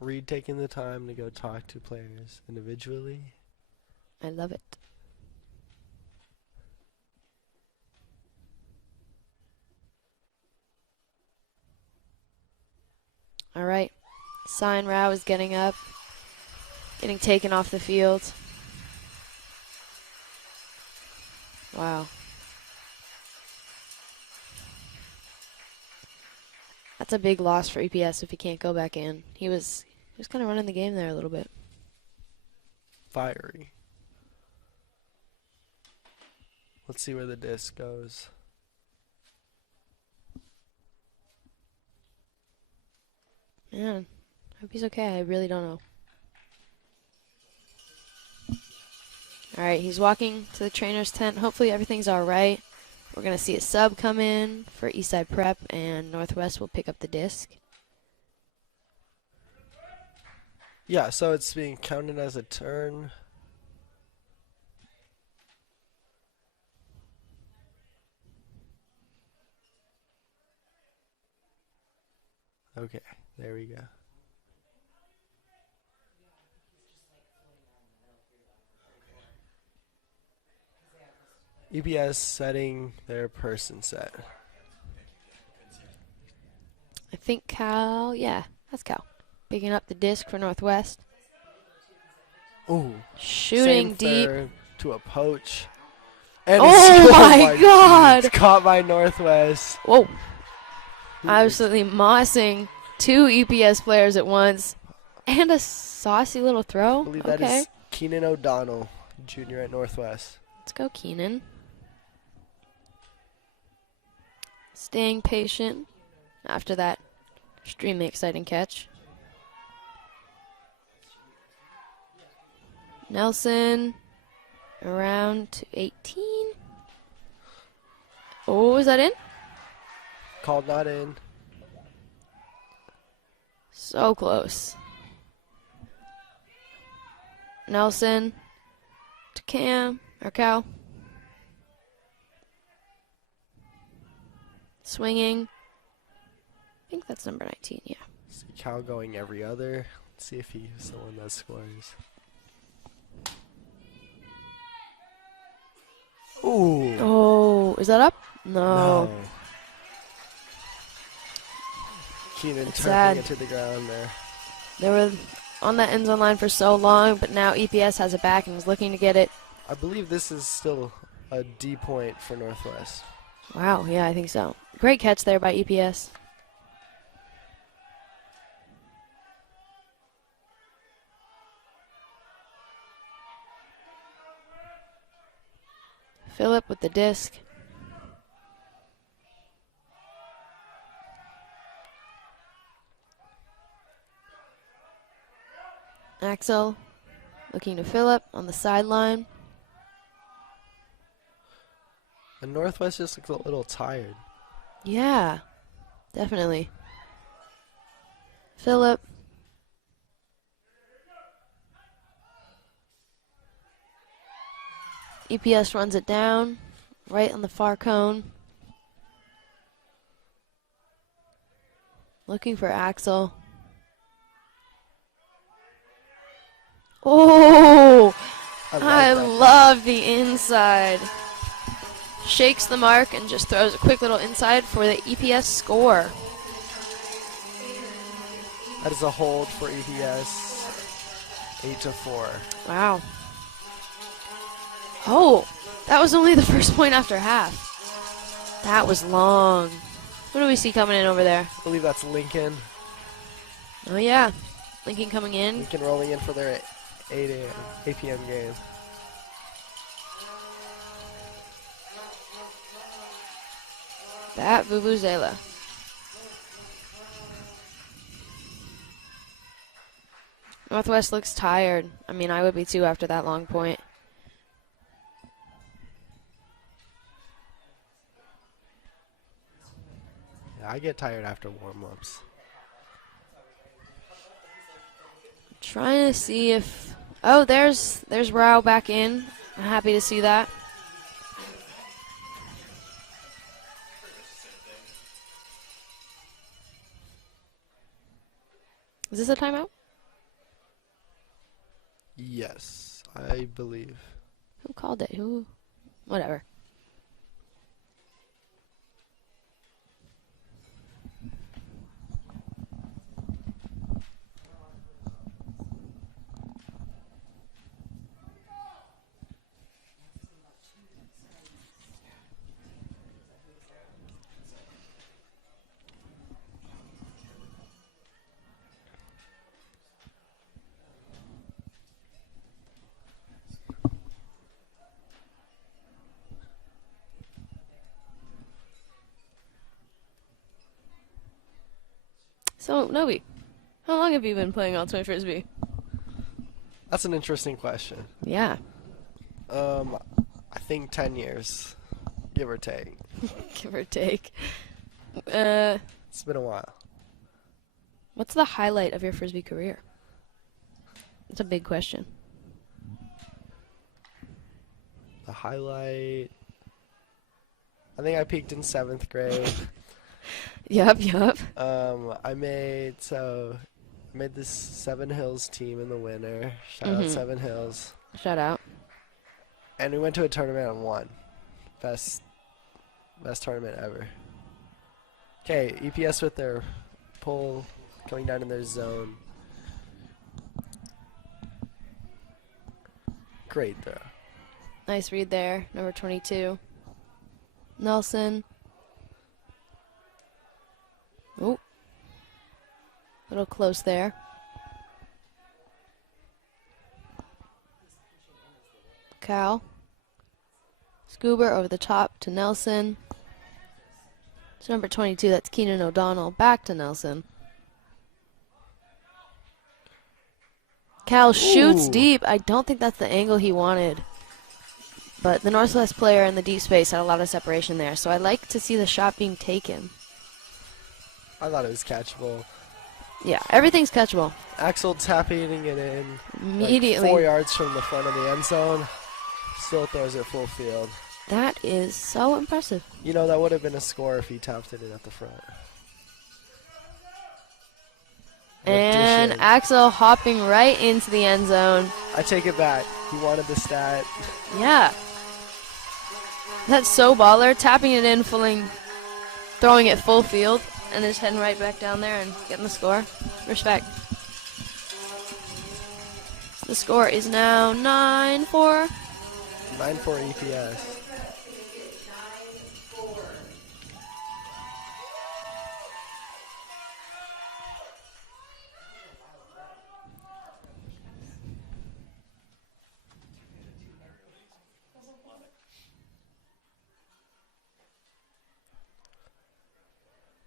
Reed taking the time to go talk to players individually. I love it. All right. Sign Rao is getting up, getting taken off the field. Wow. That's a big loss for EPS if he can't go back in. He was kind of running the game there a little bit. Fiery. Let's see where the disc goes. Man, hope he's okay. I really don't know. All right, he's walking to the trainer's tent. Hopefully everything's all right. We're going to see a sub come in for Eastside Prep, and Northwest will pick up the disc. Yeah, so it's being counted as a turn. Okay, there we go. EPS setting their person set. I think Cal, yeah, that's Cal. Picking up the disc for Northwest. Ooh, Shooting same deep. third to a poach. And Oh it's, my God. It's caught by Northwest. Whoa. Who Absolutely mossing 2 EPS players at once. And a saucy little throw. I believe Okay. that is Keenan O'Donnell, junior at Northwest. Let's go, Keenan. Staying patient after that extremely exciting catch. Nelson around to 18. Oh, is that in? Called not in. So close. Nelson to Cam or Cal. Swinging. I think that's number 19, yeah. See Cal going every other. Let's see if he's the one that scores. Ooh. Oh, is that up? No. No. Keenan It's turfing sad. it to the ground there. They were on that end zone line for so long, but now EPS has it back and is looking to get it. I believe this is still a D point for Northwest. Wow, yeah, I think so. Great catch there by EPS. Phillip with the disc. Axel looking to Phillip on the sideline. And Northwest just looks a little tired. Yeah, definitely. Phillip. EPS runs it down right on the far cone. Looking for Axel. Oh, I love the inside. Shakes the mark and just throws a quick little inside for the EPS score. That is a hold for EPS. 8-4. Wow. Oh, that was only the first point after half. That was long. What do we see coming in over there? I believe that's Lincoln. Oh, yeah. Lincoln coming in. Lincoln rolling in for their 8 p.m. game. That Vuvuzela. Northwest looks tired. I mean, I would be too after that long point. Yeah, I get tired after warm-ups. Trying to see if... Oh, there's Rao back in. I'm happy to see that. Is this a timeout? Yes, I believe. Who called it? Who? Whatever. So, Novi, How long have you been playing Ultimate Frisbee? That's an interesting question. Yeah. I think 10 years, give or take. Give or take. It's been a while. What's the highlight of your Frisbee career? That's a big question. The highlight, I think I peaked in 7th grade. Yup. I made this Seven Hills team in the winter. Shout out Seven Hills. Shout out. And we went to a tournament and won. Best tournament ever. Okay, EPS with their pull going down in their zone. Great throw. Nice read there. Number 22. Nelson. Oh. A little close there. Cal. Scuba over the top to Nelson. It's number 22. That's Keenan O'Donnell. Back to Nelson. Cal shoots Ooh. deep. I don't think that's the angle he wanted. But the Northwest player in the deep space had a lot of separation there. So I like to see the shot being taken. I thought it was catchable. Yeah, everything's catchable. Axel tapping it in. Immediately. Like 4 yards from the front of the end zone. Still throws it full field. That is so impressive. You know, that would have been a score if he tapped it in at the front. And Axel hopping right into the end zone. I take it back. He wanted the stat. Yeah. That's so baller. Tapping it in, throwing it full field, and just heading right back down there and getting the score. Respect. The score is now 9-4. 9-4 EPS.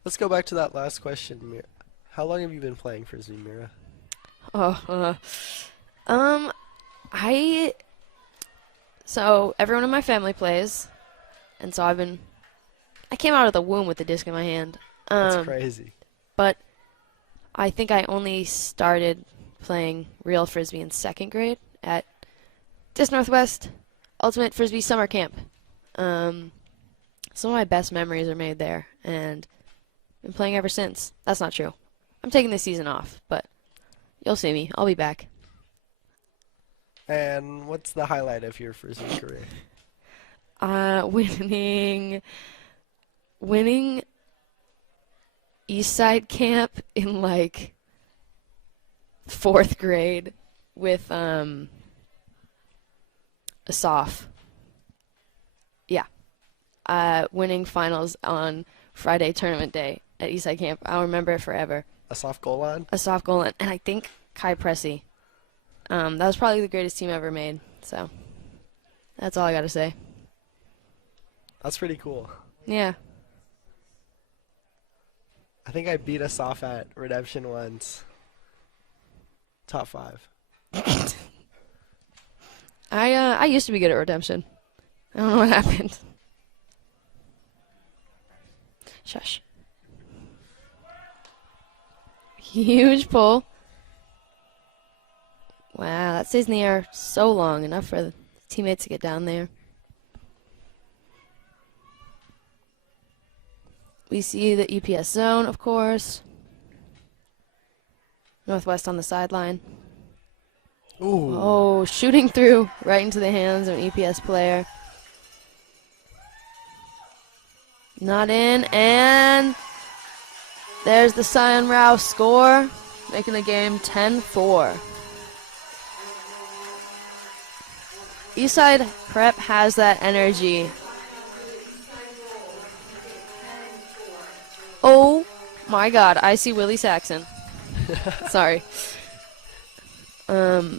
Let's go back to that last question, Mira. How long have you been playing Frisbee, Mira? So everyone in my family plays, and so I came out of the womb with the disc in my hand. That's crazy. But I think I only started playing real Frisbee in 2nd grade at Disc Northwest Ultimate Frisbee Summer Camp. Some of my best memories are made there, and been playing ever since. That's not true. I'm taking this season off, but you'll see me. I'll be back. And what's the highlight of your Frisbee career? Winning Eastside camp in like 4th grade with Asaf. Yeah. Winning finals on Friday tournament day at Eastside camp. I'll remember it forever. Asaf Golan? Asaf Golan, and I think Kai Pressey. That was probably the greatest team ever made. So that's all I got to say. That's pretty cool. Yeah. I think I beat Asaf at Redemption once. Top 5. I used to be good at Redemption. I don't know what happened. Shush. Huge pull. Wow, that stays in the air so long, enough for the teammates to get down there. We see the EPS zone, of course. Northwest on the sideline. Ooh. Oh, shooting through right into the hands of an EPS player. Not in, and there's the Sion Rao score, making the game 10-4. Eastside Prep has that energy. Oh my God, I see Willie Saxon. Sorry. Yeah,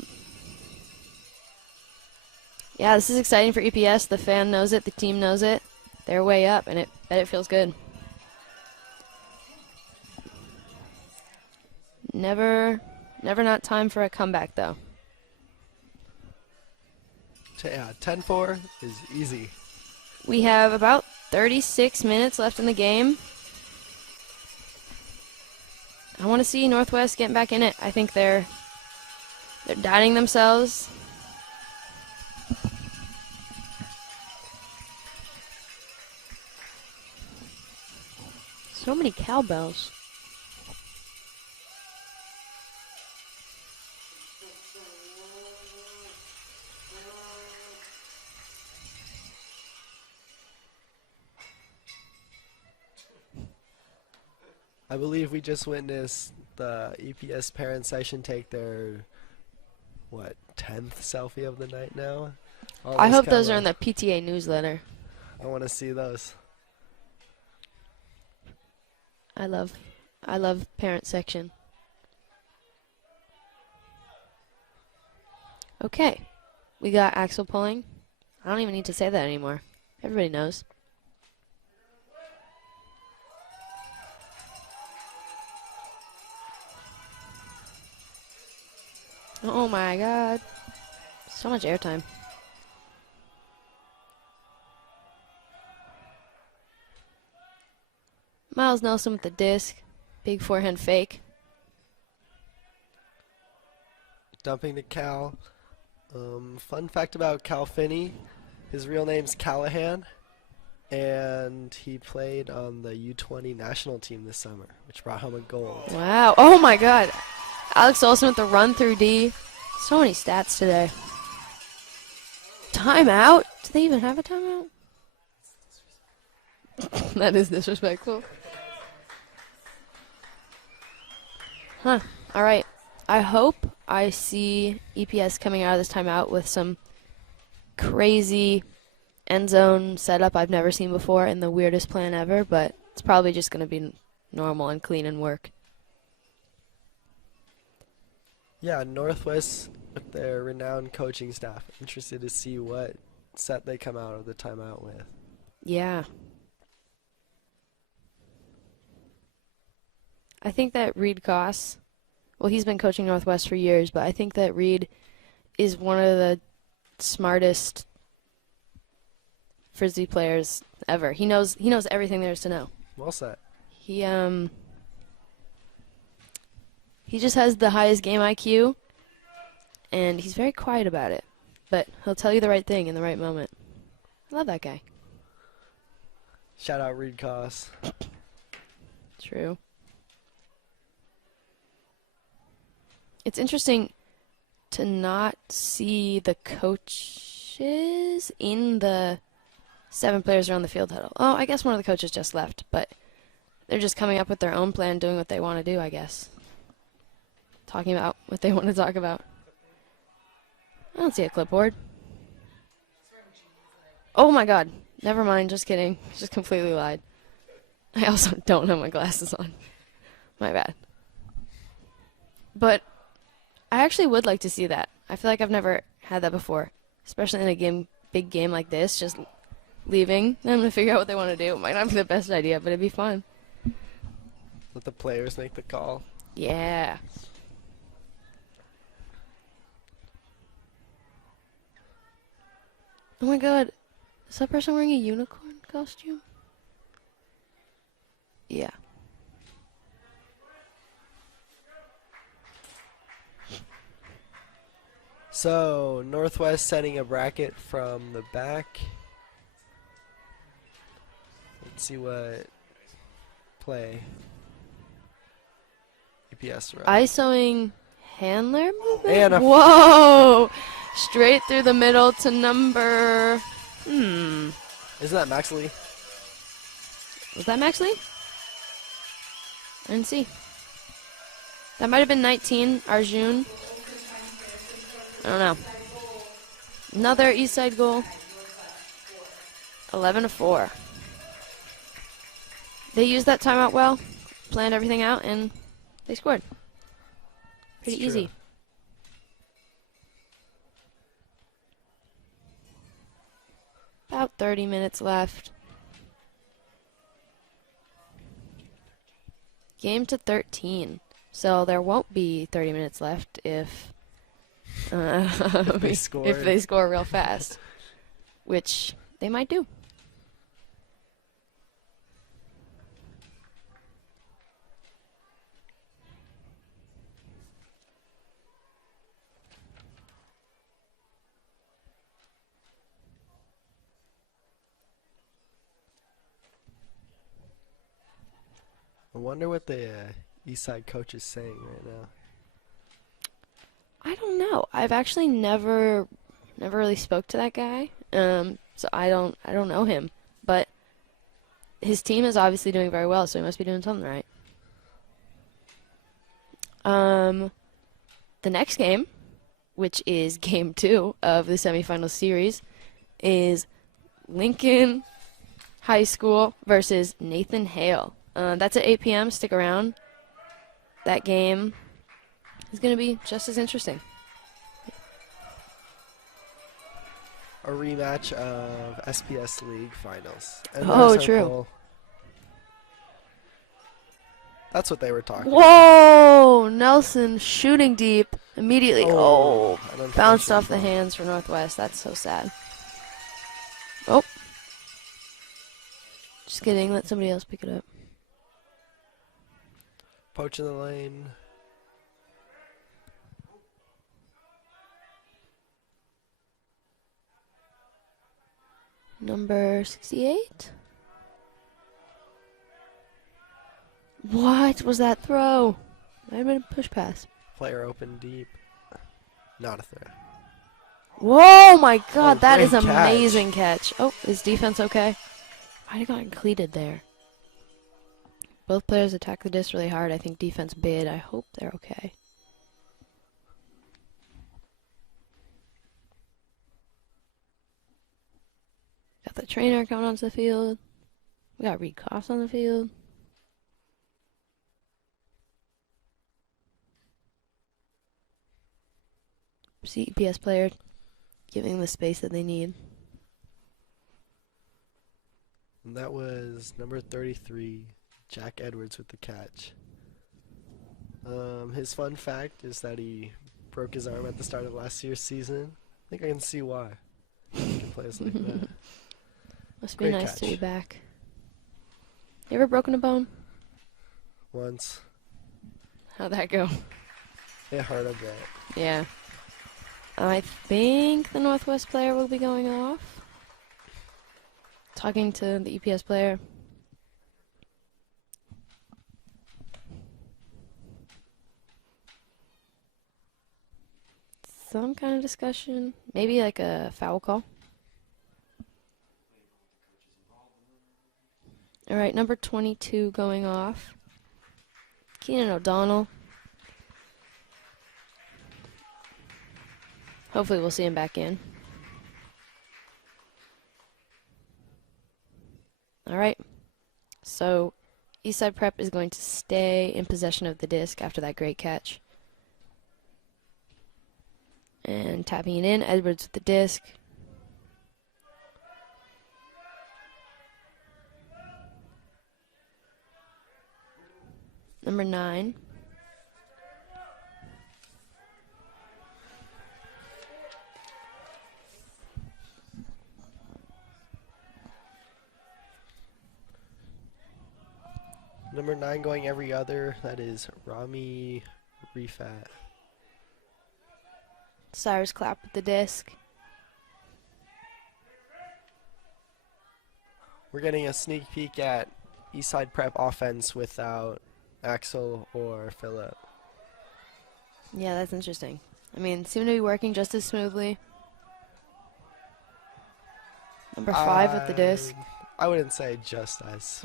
this is exciting for EPS. The fan knows it, the team knows it. They're way up, and it feels good. Never not time for a comeback, though. Yeah, 10-4 is easy. We have about 36 minutes left in the game. I want to see Northwest getting back in it. I think they're doubting themselves. So many cowbells. I believe we just witnessed the EPS parent session take their, 10th selfie of the night now? All I hope kinda- those are in the PTA newsletter. I want to see those. I love parent section. Okay. We got axle pulling. I don't even need to say that anymore. Everybody knows. Oh my god. So much airtime. Miles Nelson with the disc. Big forehand fake. Dumping to Cal. Fun fact about Cal Finney, his real name's Callahan, and he played on the U20 national team this summer, which brought home a gold. Wow. Oh my god. Alex Olson with the run through D. So many stats today. Timeout? Do they even have a timeout? That is disrespectful. Huh. All right. I hope I see EPS coming out of this timeout with some crazy end zone setup I've never seen before and the weirdest plan ever, but it's probably just going to be normal and clean and work. Yeah, Northwest with their renowned coaching staff. Interested to see what set they come out of the timeout with. Yeah. I think that Reed Goss, well, he's been coaching Northwest for years, but I think that Reed is one of the smartest Frisbee players ever. He knows everything there is to know. Well said. He just has the highest game IQ, and he's very quiet about it, but he'll tell you the right thing in the right moment. I love that guy. Shout out Reed Koss. True. It's interesting to not see the coaches in the 7 players around the field huddle. Oh, I guess one of the coaches just left, but they're just coming up with their own plan, doing what they want to do, I guess. Talking about what they want to talk about. I don't see a clipboard. Oh my god. Never mind, just kidding. Just completely lied. I also don't have my glasses on. My bad. But I actually would like to see that. I feel like I've never had that before, especially in a big game like this. Just leaving them to figure out what they want to do. It might not be the best idea, but it'd be fun. Let the players make the call. Yeah. Oh my god. Is that person wearing a unicorn costume? Yeah. So, Northwest setting a bracket from the back. Let's see what play EPS run. ISOing handler movement? And a whoa! Straight through the middle to number... Isn't that Max Lee? Was that Max Lee? I didn't see. That might have been 19, Arjun. I don't know. Another Eastside goal. 11-4. They used that timeout well, planned everything out, and they scored. Pretty It's true. easy. About 30 minutes left. Game to 13. So there won't be 30 minutes left if If they if score. they score real fast, which they might do. I wonder what the Eastside coach is saying right now. I don't know. I've actually never really spoke to that guy. So I don't know him, but his team is obviously doing very well, so he must be doing something right. The next game, which is game 2 of the semifinal series, is Lincoln High School versus Nathan Hale. That's at 8 p.m. Stick around. That game is going to be just as interesting. A rematch of SPS League Finals. And Oh, there's our true. goal. That's what they were talking about. Whoa! Nelson shooting deep immediately. Oh, an bounced off the unfortunate hands for Northwest. That's so sad. Oh. Just kidding. Let somebody else pick it up. poach in the lane. Number 68? What was that throw? Might have been a push pass. Player open deep. Not a threat. Whoa, my God, Oh, that is great amazing catch. Oh, is defense okay? Might have gotten cleated there. Both players attack the disc really hard. I think defense bid. I hope they're okay. Got the trainer coming onto the field. We got Reed Koss on the field. CEPS player giving the space that they need. And that was number 33, Jack Edwards with the catch. His fun fact is that he broke his arm at the start of last year's season. I think I can see why. He can play us like that. Must be Great nice to be catch. back. You ever broken a bone? Once. How'd that go? It hurt a bit. Yeah. I think the Northwest player will be going off. Talking to the EPS player. Some kind of discussion. Maybe like a foul call. All right, number 22 going off. Keenan O'Donnell. Hopefully we'll see him back in. All right. So Eastside Prep is going to stay in possession of the disc after that great catch. And tapping it in, Edwards with the disc. Number 9. Number 9 going every other. That is Rami Rifat. Cyrus Clapp with the disc. We're getting a sneak peek at Eastside Prep offense without Axel or Phillip. Yeah, that's interesting. I mean, seem to be working just as smoothly. Number 5 with the disc. I wouldn't say just as.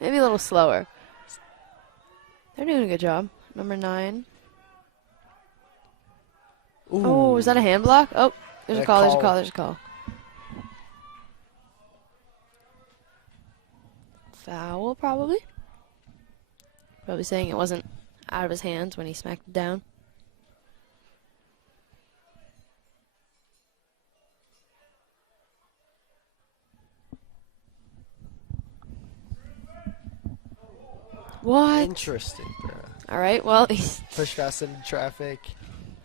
Maybe a little slower. They're doing a good job. Number 9. Ooh. Oh, is that a hand block? Oh, there's a That call, there's a call. call, there's a call. Foul, probably. Probably saying it wasn't out of his hands when he smacked it down. What? Interesting, bro. All right, well, Push fast into traffic.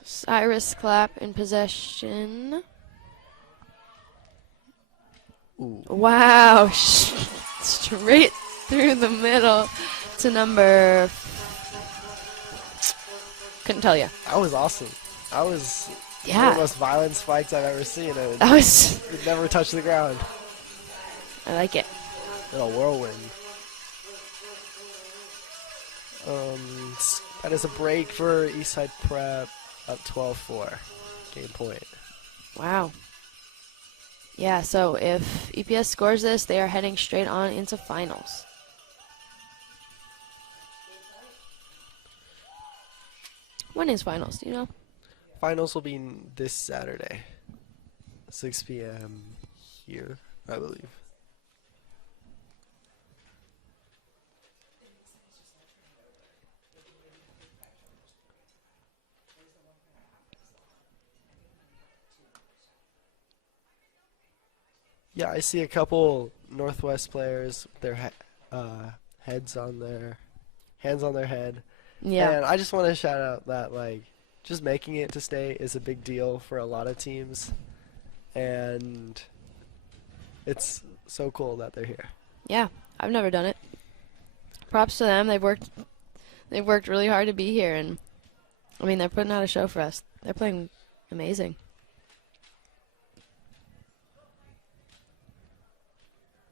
Cyrus Clapp in possession. Ooh. Wow, straight through the middle to number. Couldn't tell you. That was awesome. That was one of Yeah, the most violent spikes I've ever seen. And that was. it never touched the ground. I like it. In a whirlwind. That is a break for Eastside Prep, up 12-4. Game point. Wow. Yeah, so if EPS scores this, they are heading straight on into finals. When is finals? Do you know? Finals will be this Saturday, 6 p.m. here, I believe. Yeah, I see a couple Northwest players with their hands on their head. Yeah. And I just want to shout out that just making it to state is a big deal for a lot of teams, and it's so cool that they're here. Yeah, I've never done it. Props to them. They've worked really hard to be here, and I mean, they're putting out a show for us. They're playing amazing.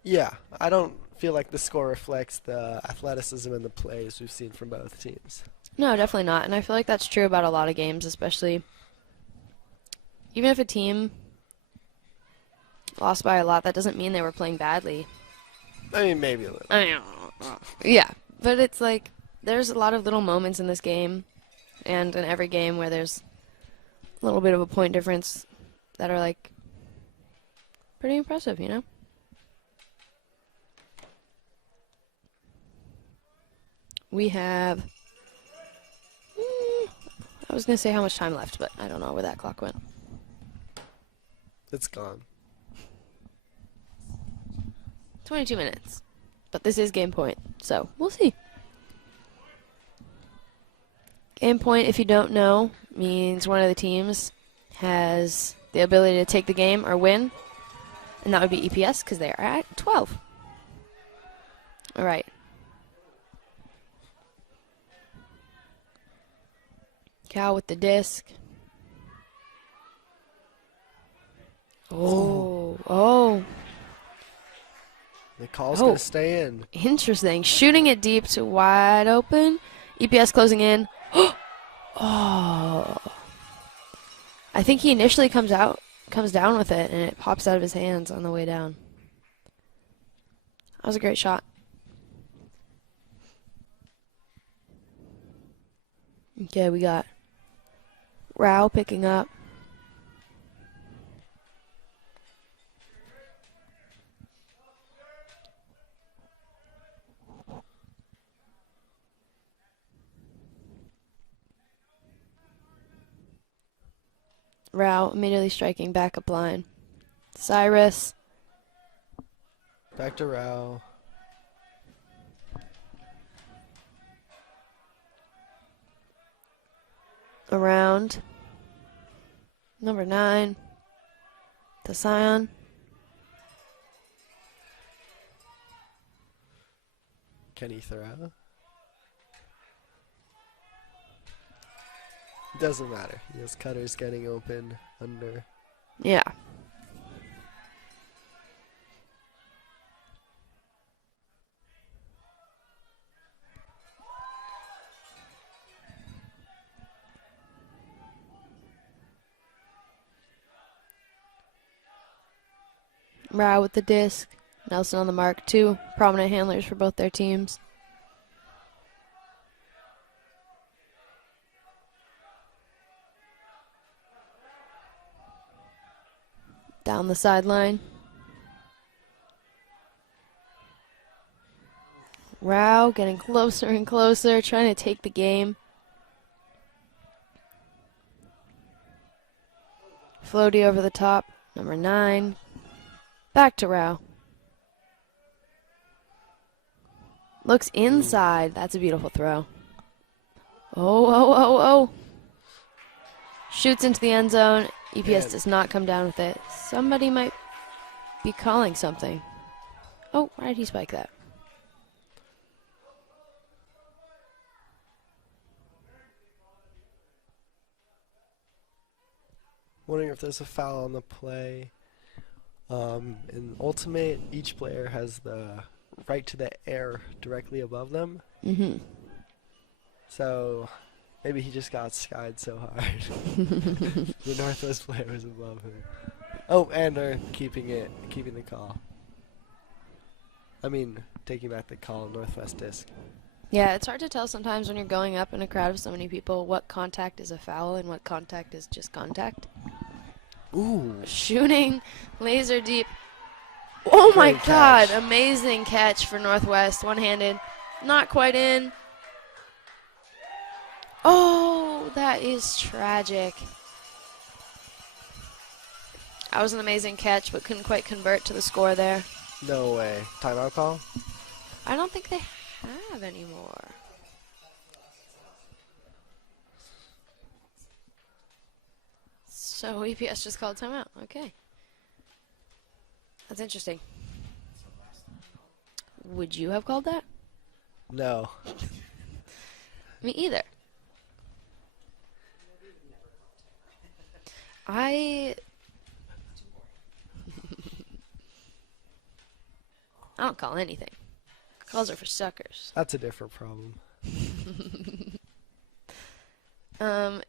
Yeah, I don't feel like the score reflects the athleticism and the plays we've seen from both teams. No, definitely not. And I feel like that's true about a lot of games, especially even if a team lost by a lot, that doesn't mean they were playing badly. I mean, maybe a little. I mean, yeah, but it's like there's a lot of little moments in this game and in every game where there's a little bit of a point difference that are like pretty impressive, you know? We have, I was going to say how much time left, but I don't know where that clock went. It's gone. 22 minutes. But this is game point, so we'll see. Game point, if you don't know, means one of the teams has the ability to take the game or win, and that would be EPS because they are at 12. All right. Cal with the disc. Oh. The call's Oh. going to stay in. Interesting. Shooting it deep to wide open. EPS closing in. Oh. I think he initially comes down with it, and it pops out of his hands on the way down. That was a great shot. Okay, we got Rao picking up. Rao immediately striking backup line. Cyrus. Back to Rao. Around. Number 9. To Sion. Can he throw? Doesn't matter. He has cutters getting open under. Yeah. Rao with the disc. Nelson on the mark. 2 prominent handlers for both their teams. Down the sideline. Rao getting closer and closer, trying to take the game. Floaty over the top. Number 9. Back to Rao. Looks inside. That's a beautiful throw. Oh, oh, oh, oh. Shoots into the end zone. EPS Man. does not come down with it. Somebody might be calling something. Oh, why did he spike that? Wondering if there's a foul on the play. In Ultimate, each player has the right to the air directly above them. Mm-hmm. So maybe he just got skied so hard. The Northwest player was above him. Oh, and they're keeping the call. I mean, taking back the call, Northwest Disc. Yeah, it's hard to tell sometimes when you're going up in a crowd of so many people what contact is a foul and what contact is just contact. Ooh. Shooting, laser deep. Oh my Great God, catch. amazing catch for Northwest. One-handed, not quite in. Oh, that is tragic. That was an amazing catch, but couldn't quite convert to the score there. No way. Timeout call? I don't think they have anymore. So EPS just called timeout. Okay. That's interesting. Would you have called that? No. Me either. I don't call anything. Calls are for suckers. That's a different problem. I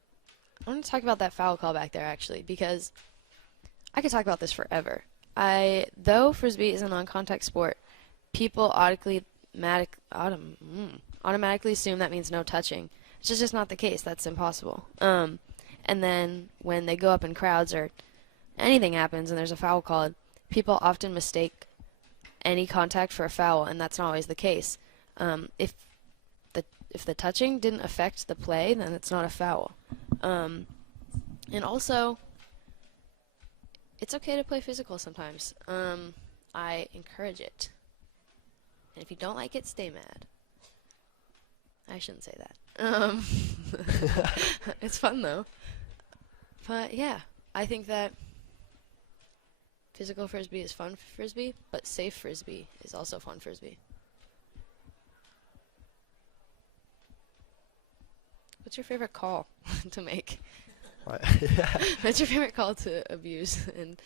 want to talk about that foul call back there actually because I could talk about this forever. Though Frisbee is a non-contact sport, people automatically assume that means no touching. It's just not the case. That's impossible. And then when they go up in crowds or anything happens and there's a foul called, people often mistake any contact for a foul, and that's not always the case. If the touching didn't affect the play, then it's not a foul. And also, it's okay to play physical sometimes. I encourage it. And if you don't like it, stay mad. I shouldn't say that. It's fun though. But yeah, I think that physical frisbee is fun frisbee, but safe frisbee is also fun frisbee. What's your favorite call to make? What? What's your favorite call to abuse? And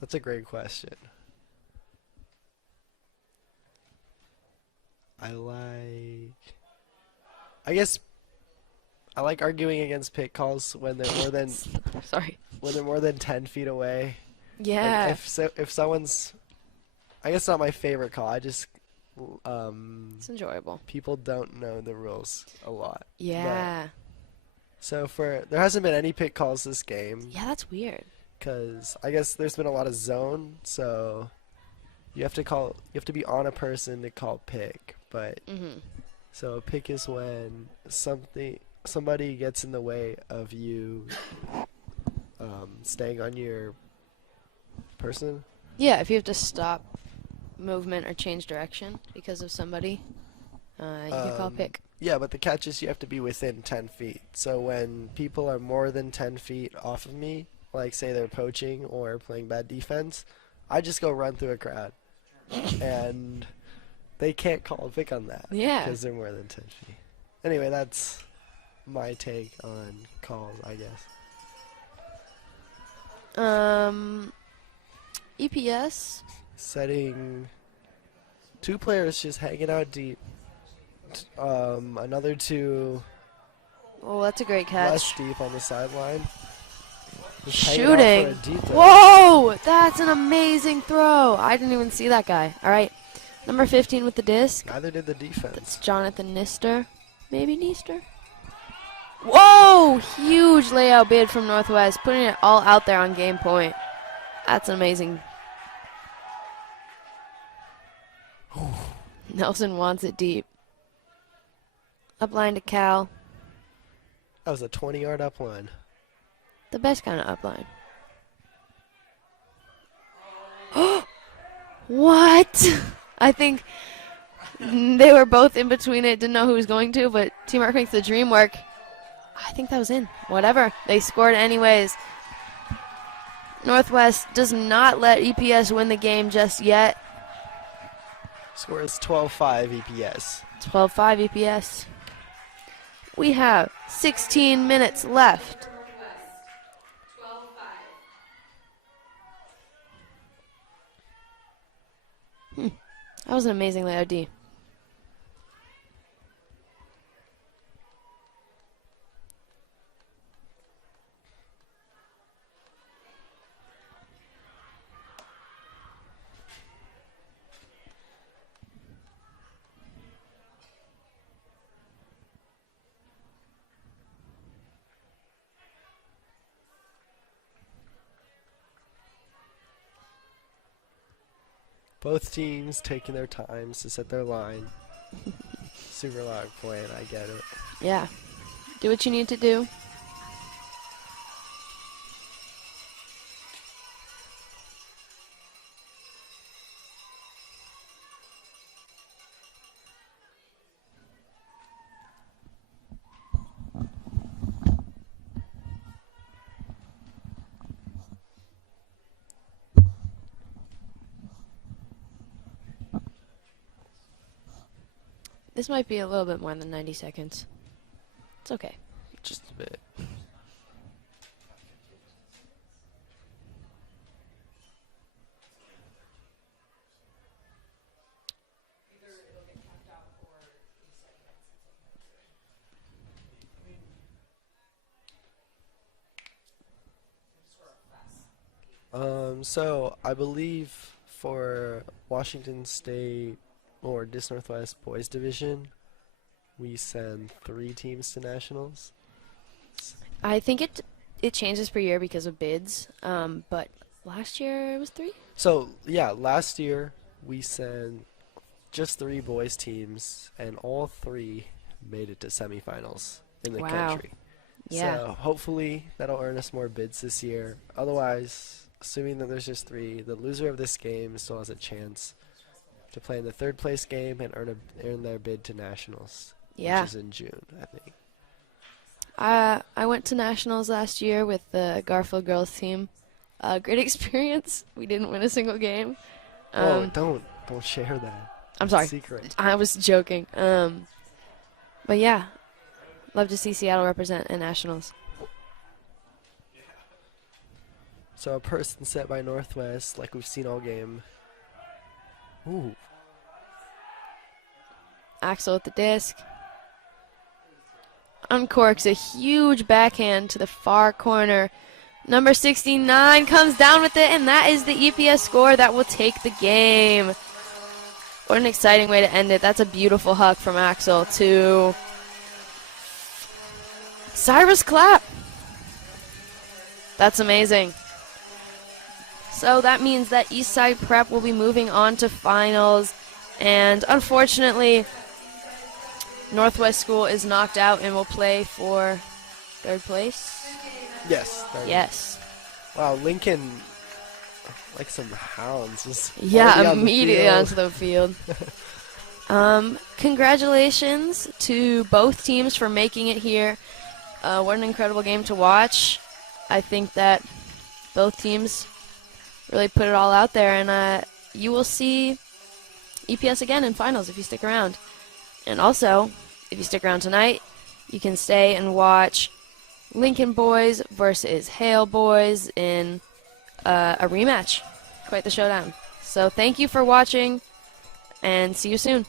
That's a great question. I like arguing against pick calls when they're more than sorry. when they're more than 10 feet away. Yeah. Like if someone's, I guess not my favorite call. I just It's enjoyable. people don't know the rules a lot. Yeah. So there hasn't been any pick calls this game Yeah, that's weird. because I guess there's been a lot of zone. So you have to be on a person to call pick. But Mm-hmm. so a pick is when somebody gets in the way of you staying on your person. Yeah, if you have to stop movement or change direction because of somebody, you can call a pick. Yeah, but the catch is you have to be within 10 feet. So when people are more than 10 feet off of me, like say they're poaching or playing bad defense, I just go run through a crowd. And they can't call a pick on that. Yeah. Because they're more than 10 feet. Anyway, that's my take on calls, I guess. EPS. Setting two players just hanging out deep. Another two Oh, that's a great less catch. deep on the sideline. Just hanging out Shooting. for a deep throw. Whoa, that's an amazing throw. I didn't even see that guy. All right, number 15 with the disc. Neither did the That's defense. Jonathan Nister. Maybe Nister? Whoa, huge layout bid from Northwest, putting it all out there on game point. That's amazing. Nelson wants it deep. Upline to Cal. That was a 20-yard upline. The best kind of upline. What? I think They were both in between it, didn't know who was going to, but Teamwork makes the dream work. I think that was in. Whatever. They scored anyways. Northwest does not let EPS win the game just yet. Score is 12-5 EPS. 12-5 EPS. We have 16 minutes left. Northwest, 12-5. That was an amazing layout D. Both teams taking their times to set their line. Super long point, I get it. Yeah. Do what you need to do. This might be a little bit more than 90 seconds. It's okay. Just a bit. So I believe for Washington State or Dis Northwest Boys Division, we send 3 teams to nationals. I think it changes per year because of bids, but last year it was 3? So yeah, last year we sent just 3 boys teams, and all 3 made it to semifinals in the Wow. country. Yeah. So hopefully that'll earn us more bids this year. Otherwise, assuming that there's just 3, the loser of this game still has a chance to play in the 3rd place game and earn their bid to nationals, Yeah. which is in June, I think. I went to nationals last year with the Garfield girls team. Great experience. We didn't win a single game. Don't share that. I'm sorry. Secret. I was joking. But yeah, love to see Seattle represent in nationals. So a person set by Northwest, like we've seen all game. Ooh. Axel at the disc. Uncorks a huge backhand to the far corner. Number 69 comes down with it, and that is the EPS score that will take the game. What an exciting way to end it. That's a beautiful huck from Axel to Cyrus Clapp. That's amazing. So that means that Eastside Prep will be moving on to finals, and unfortunately, Northwest School is knocked out and will play for 3rd place. Yes. Yes. Wow, Lincoln, like some hounds, just Yeah, already on the immediately field. onto the field. Congratulations to both teams for making it here. What an incredible game to watch. I think that both teams really put it all out there, and you will see EPS again in finals if you stick around. And also, if you stick around tonight, you can stay and watch Lincoln boys versus Hale boys in a rematch. Quite the showdown. So thank you for watching, and see you soon.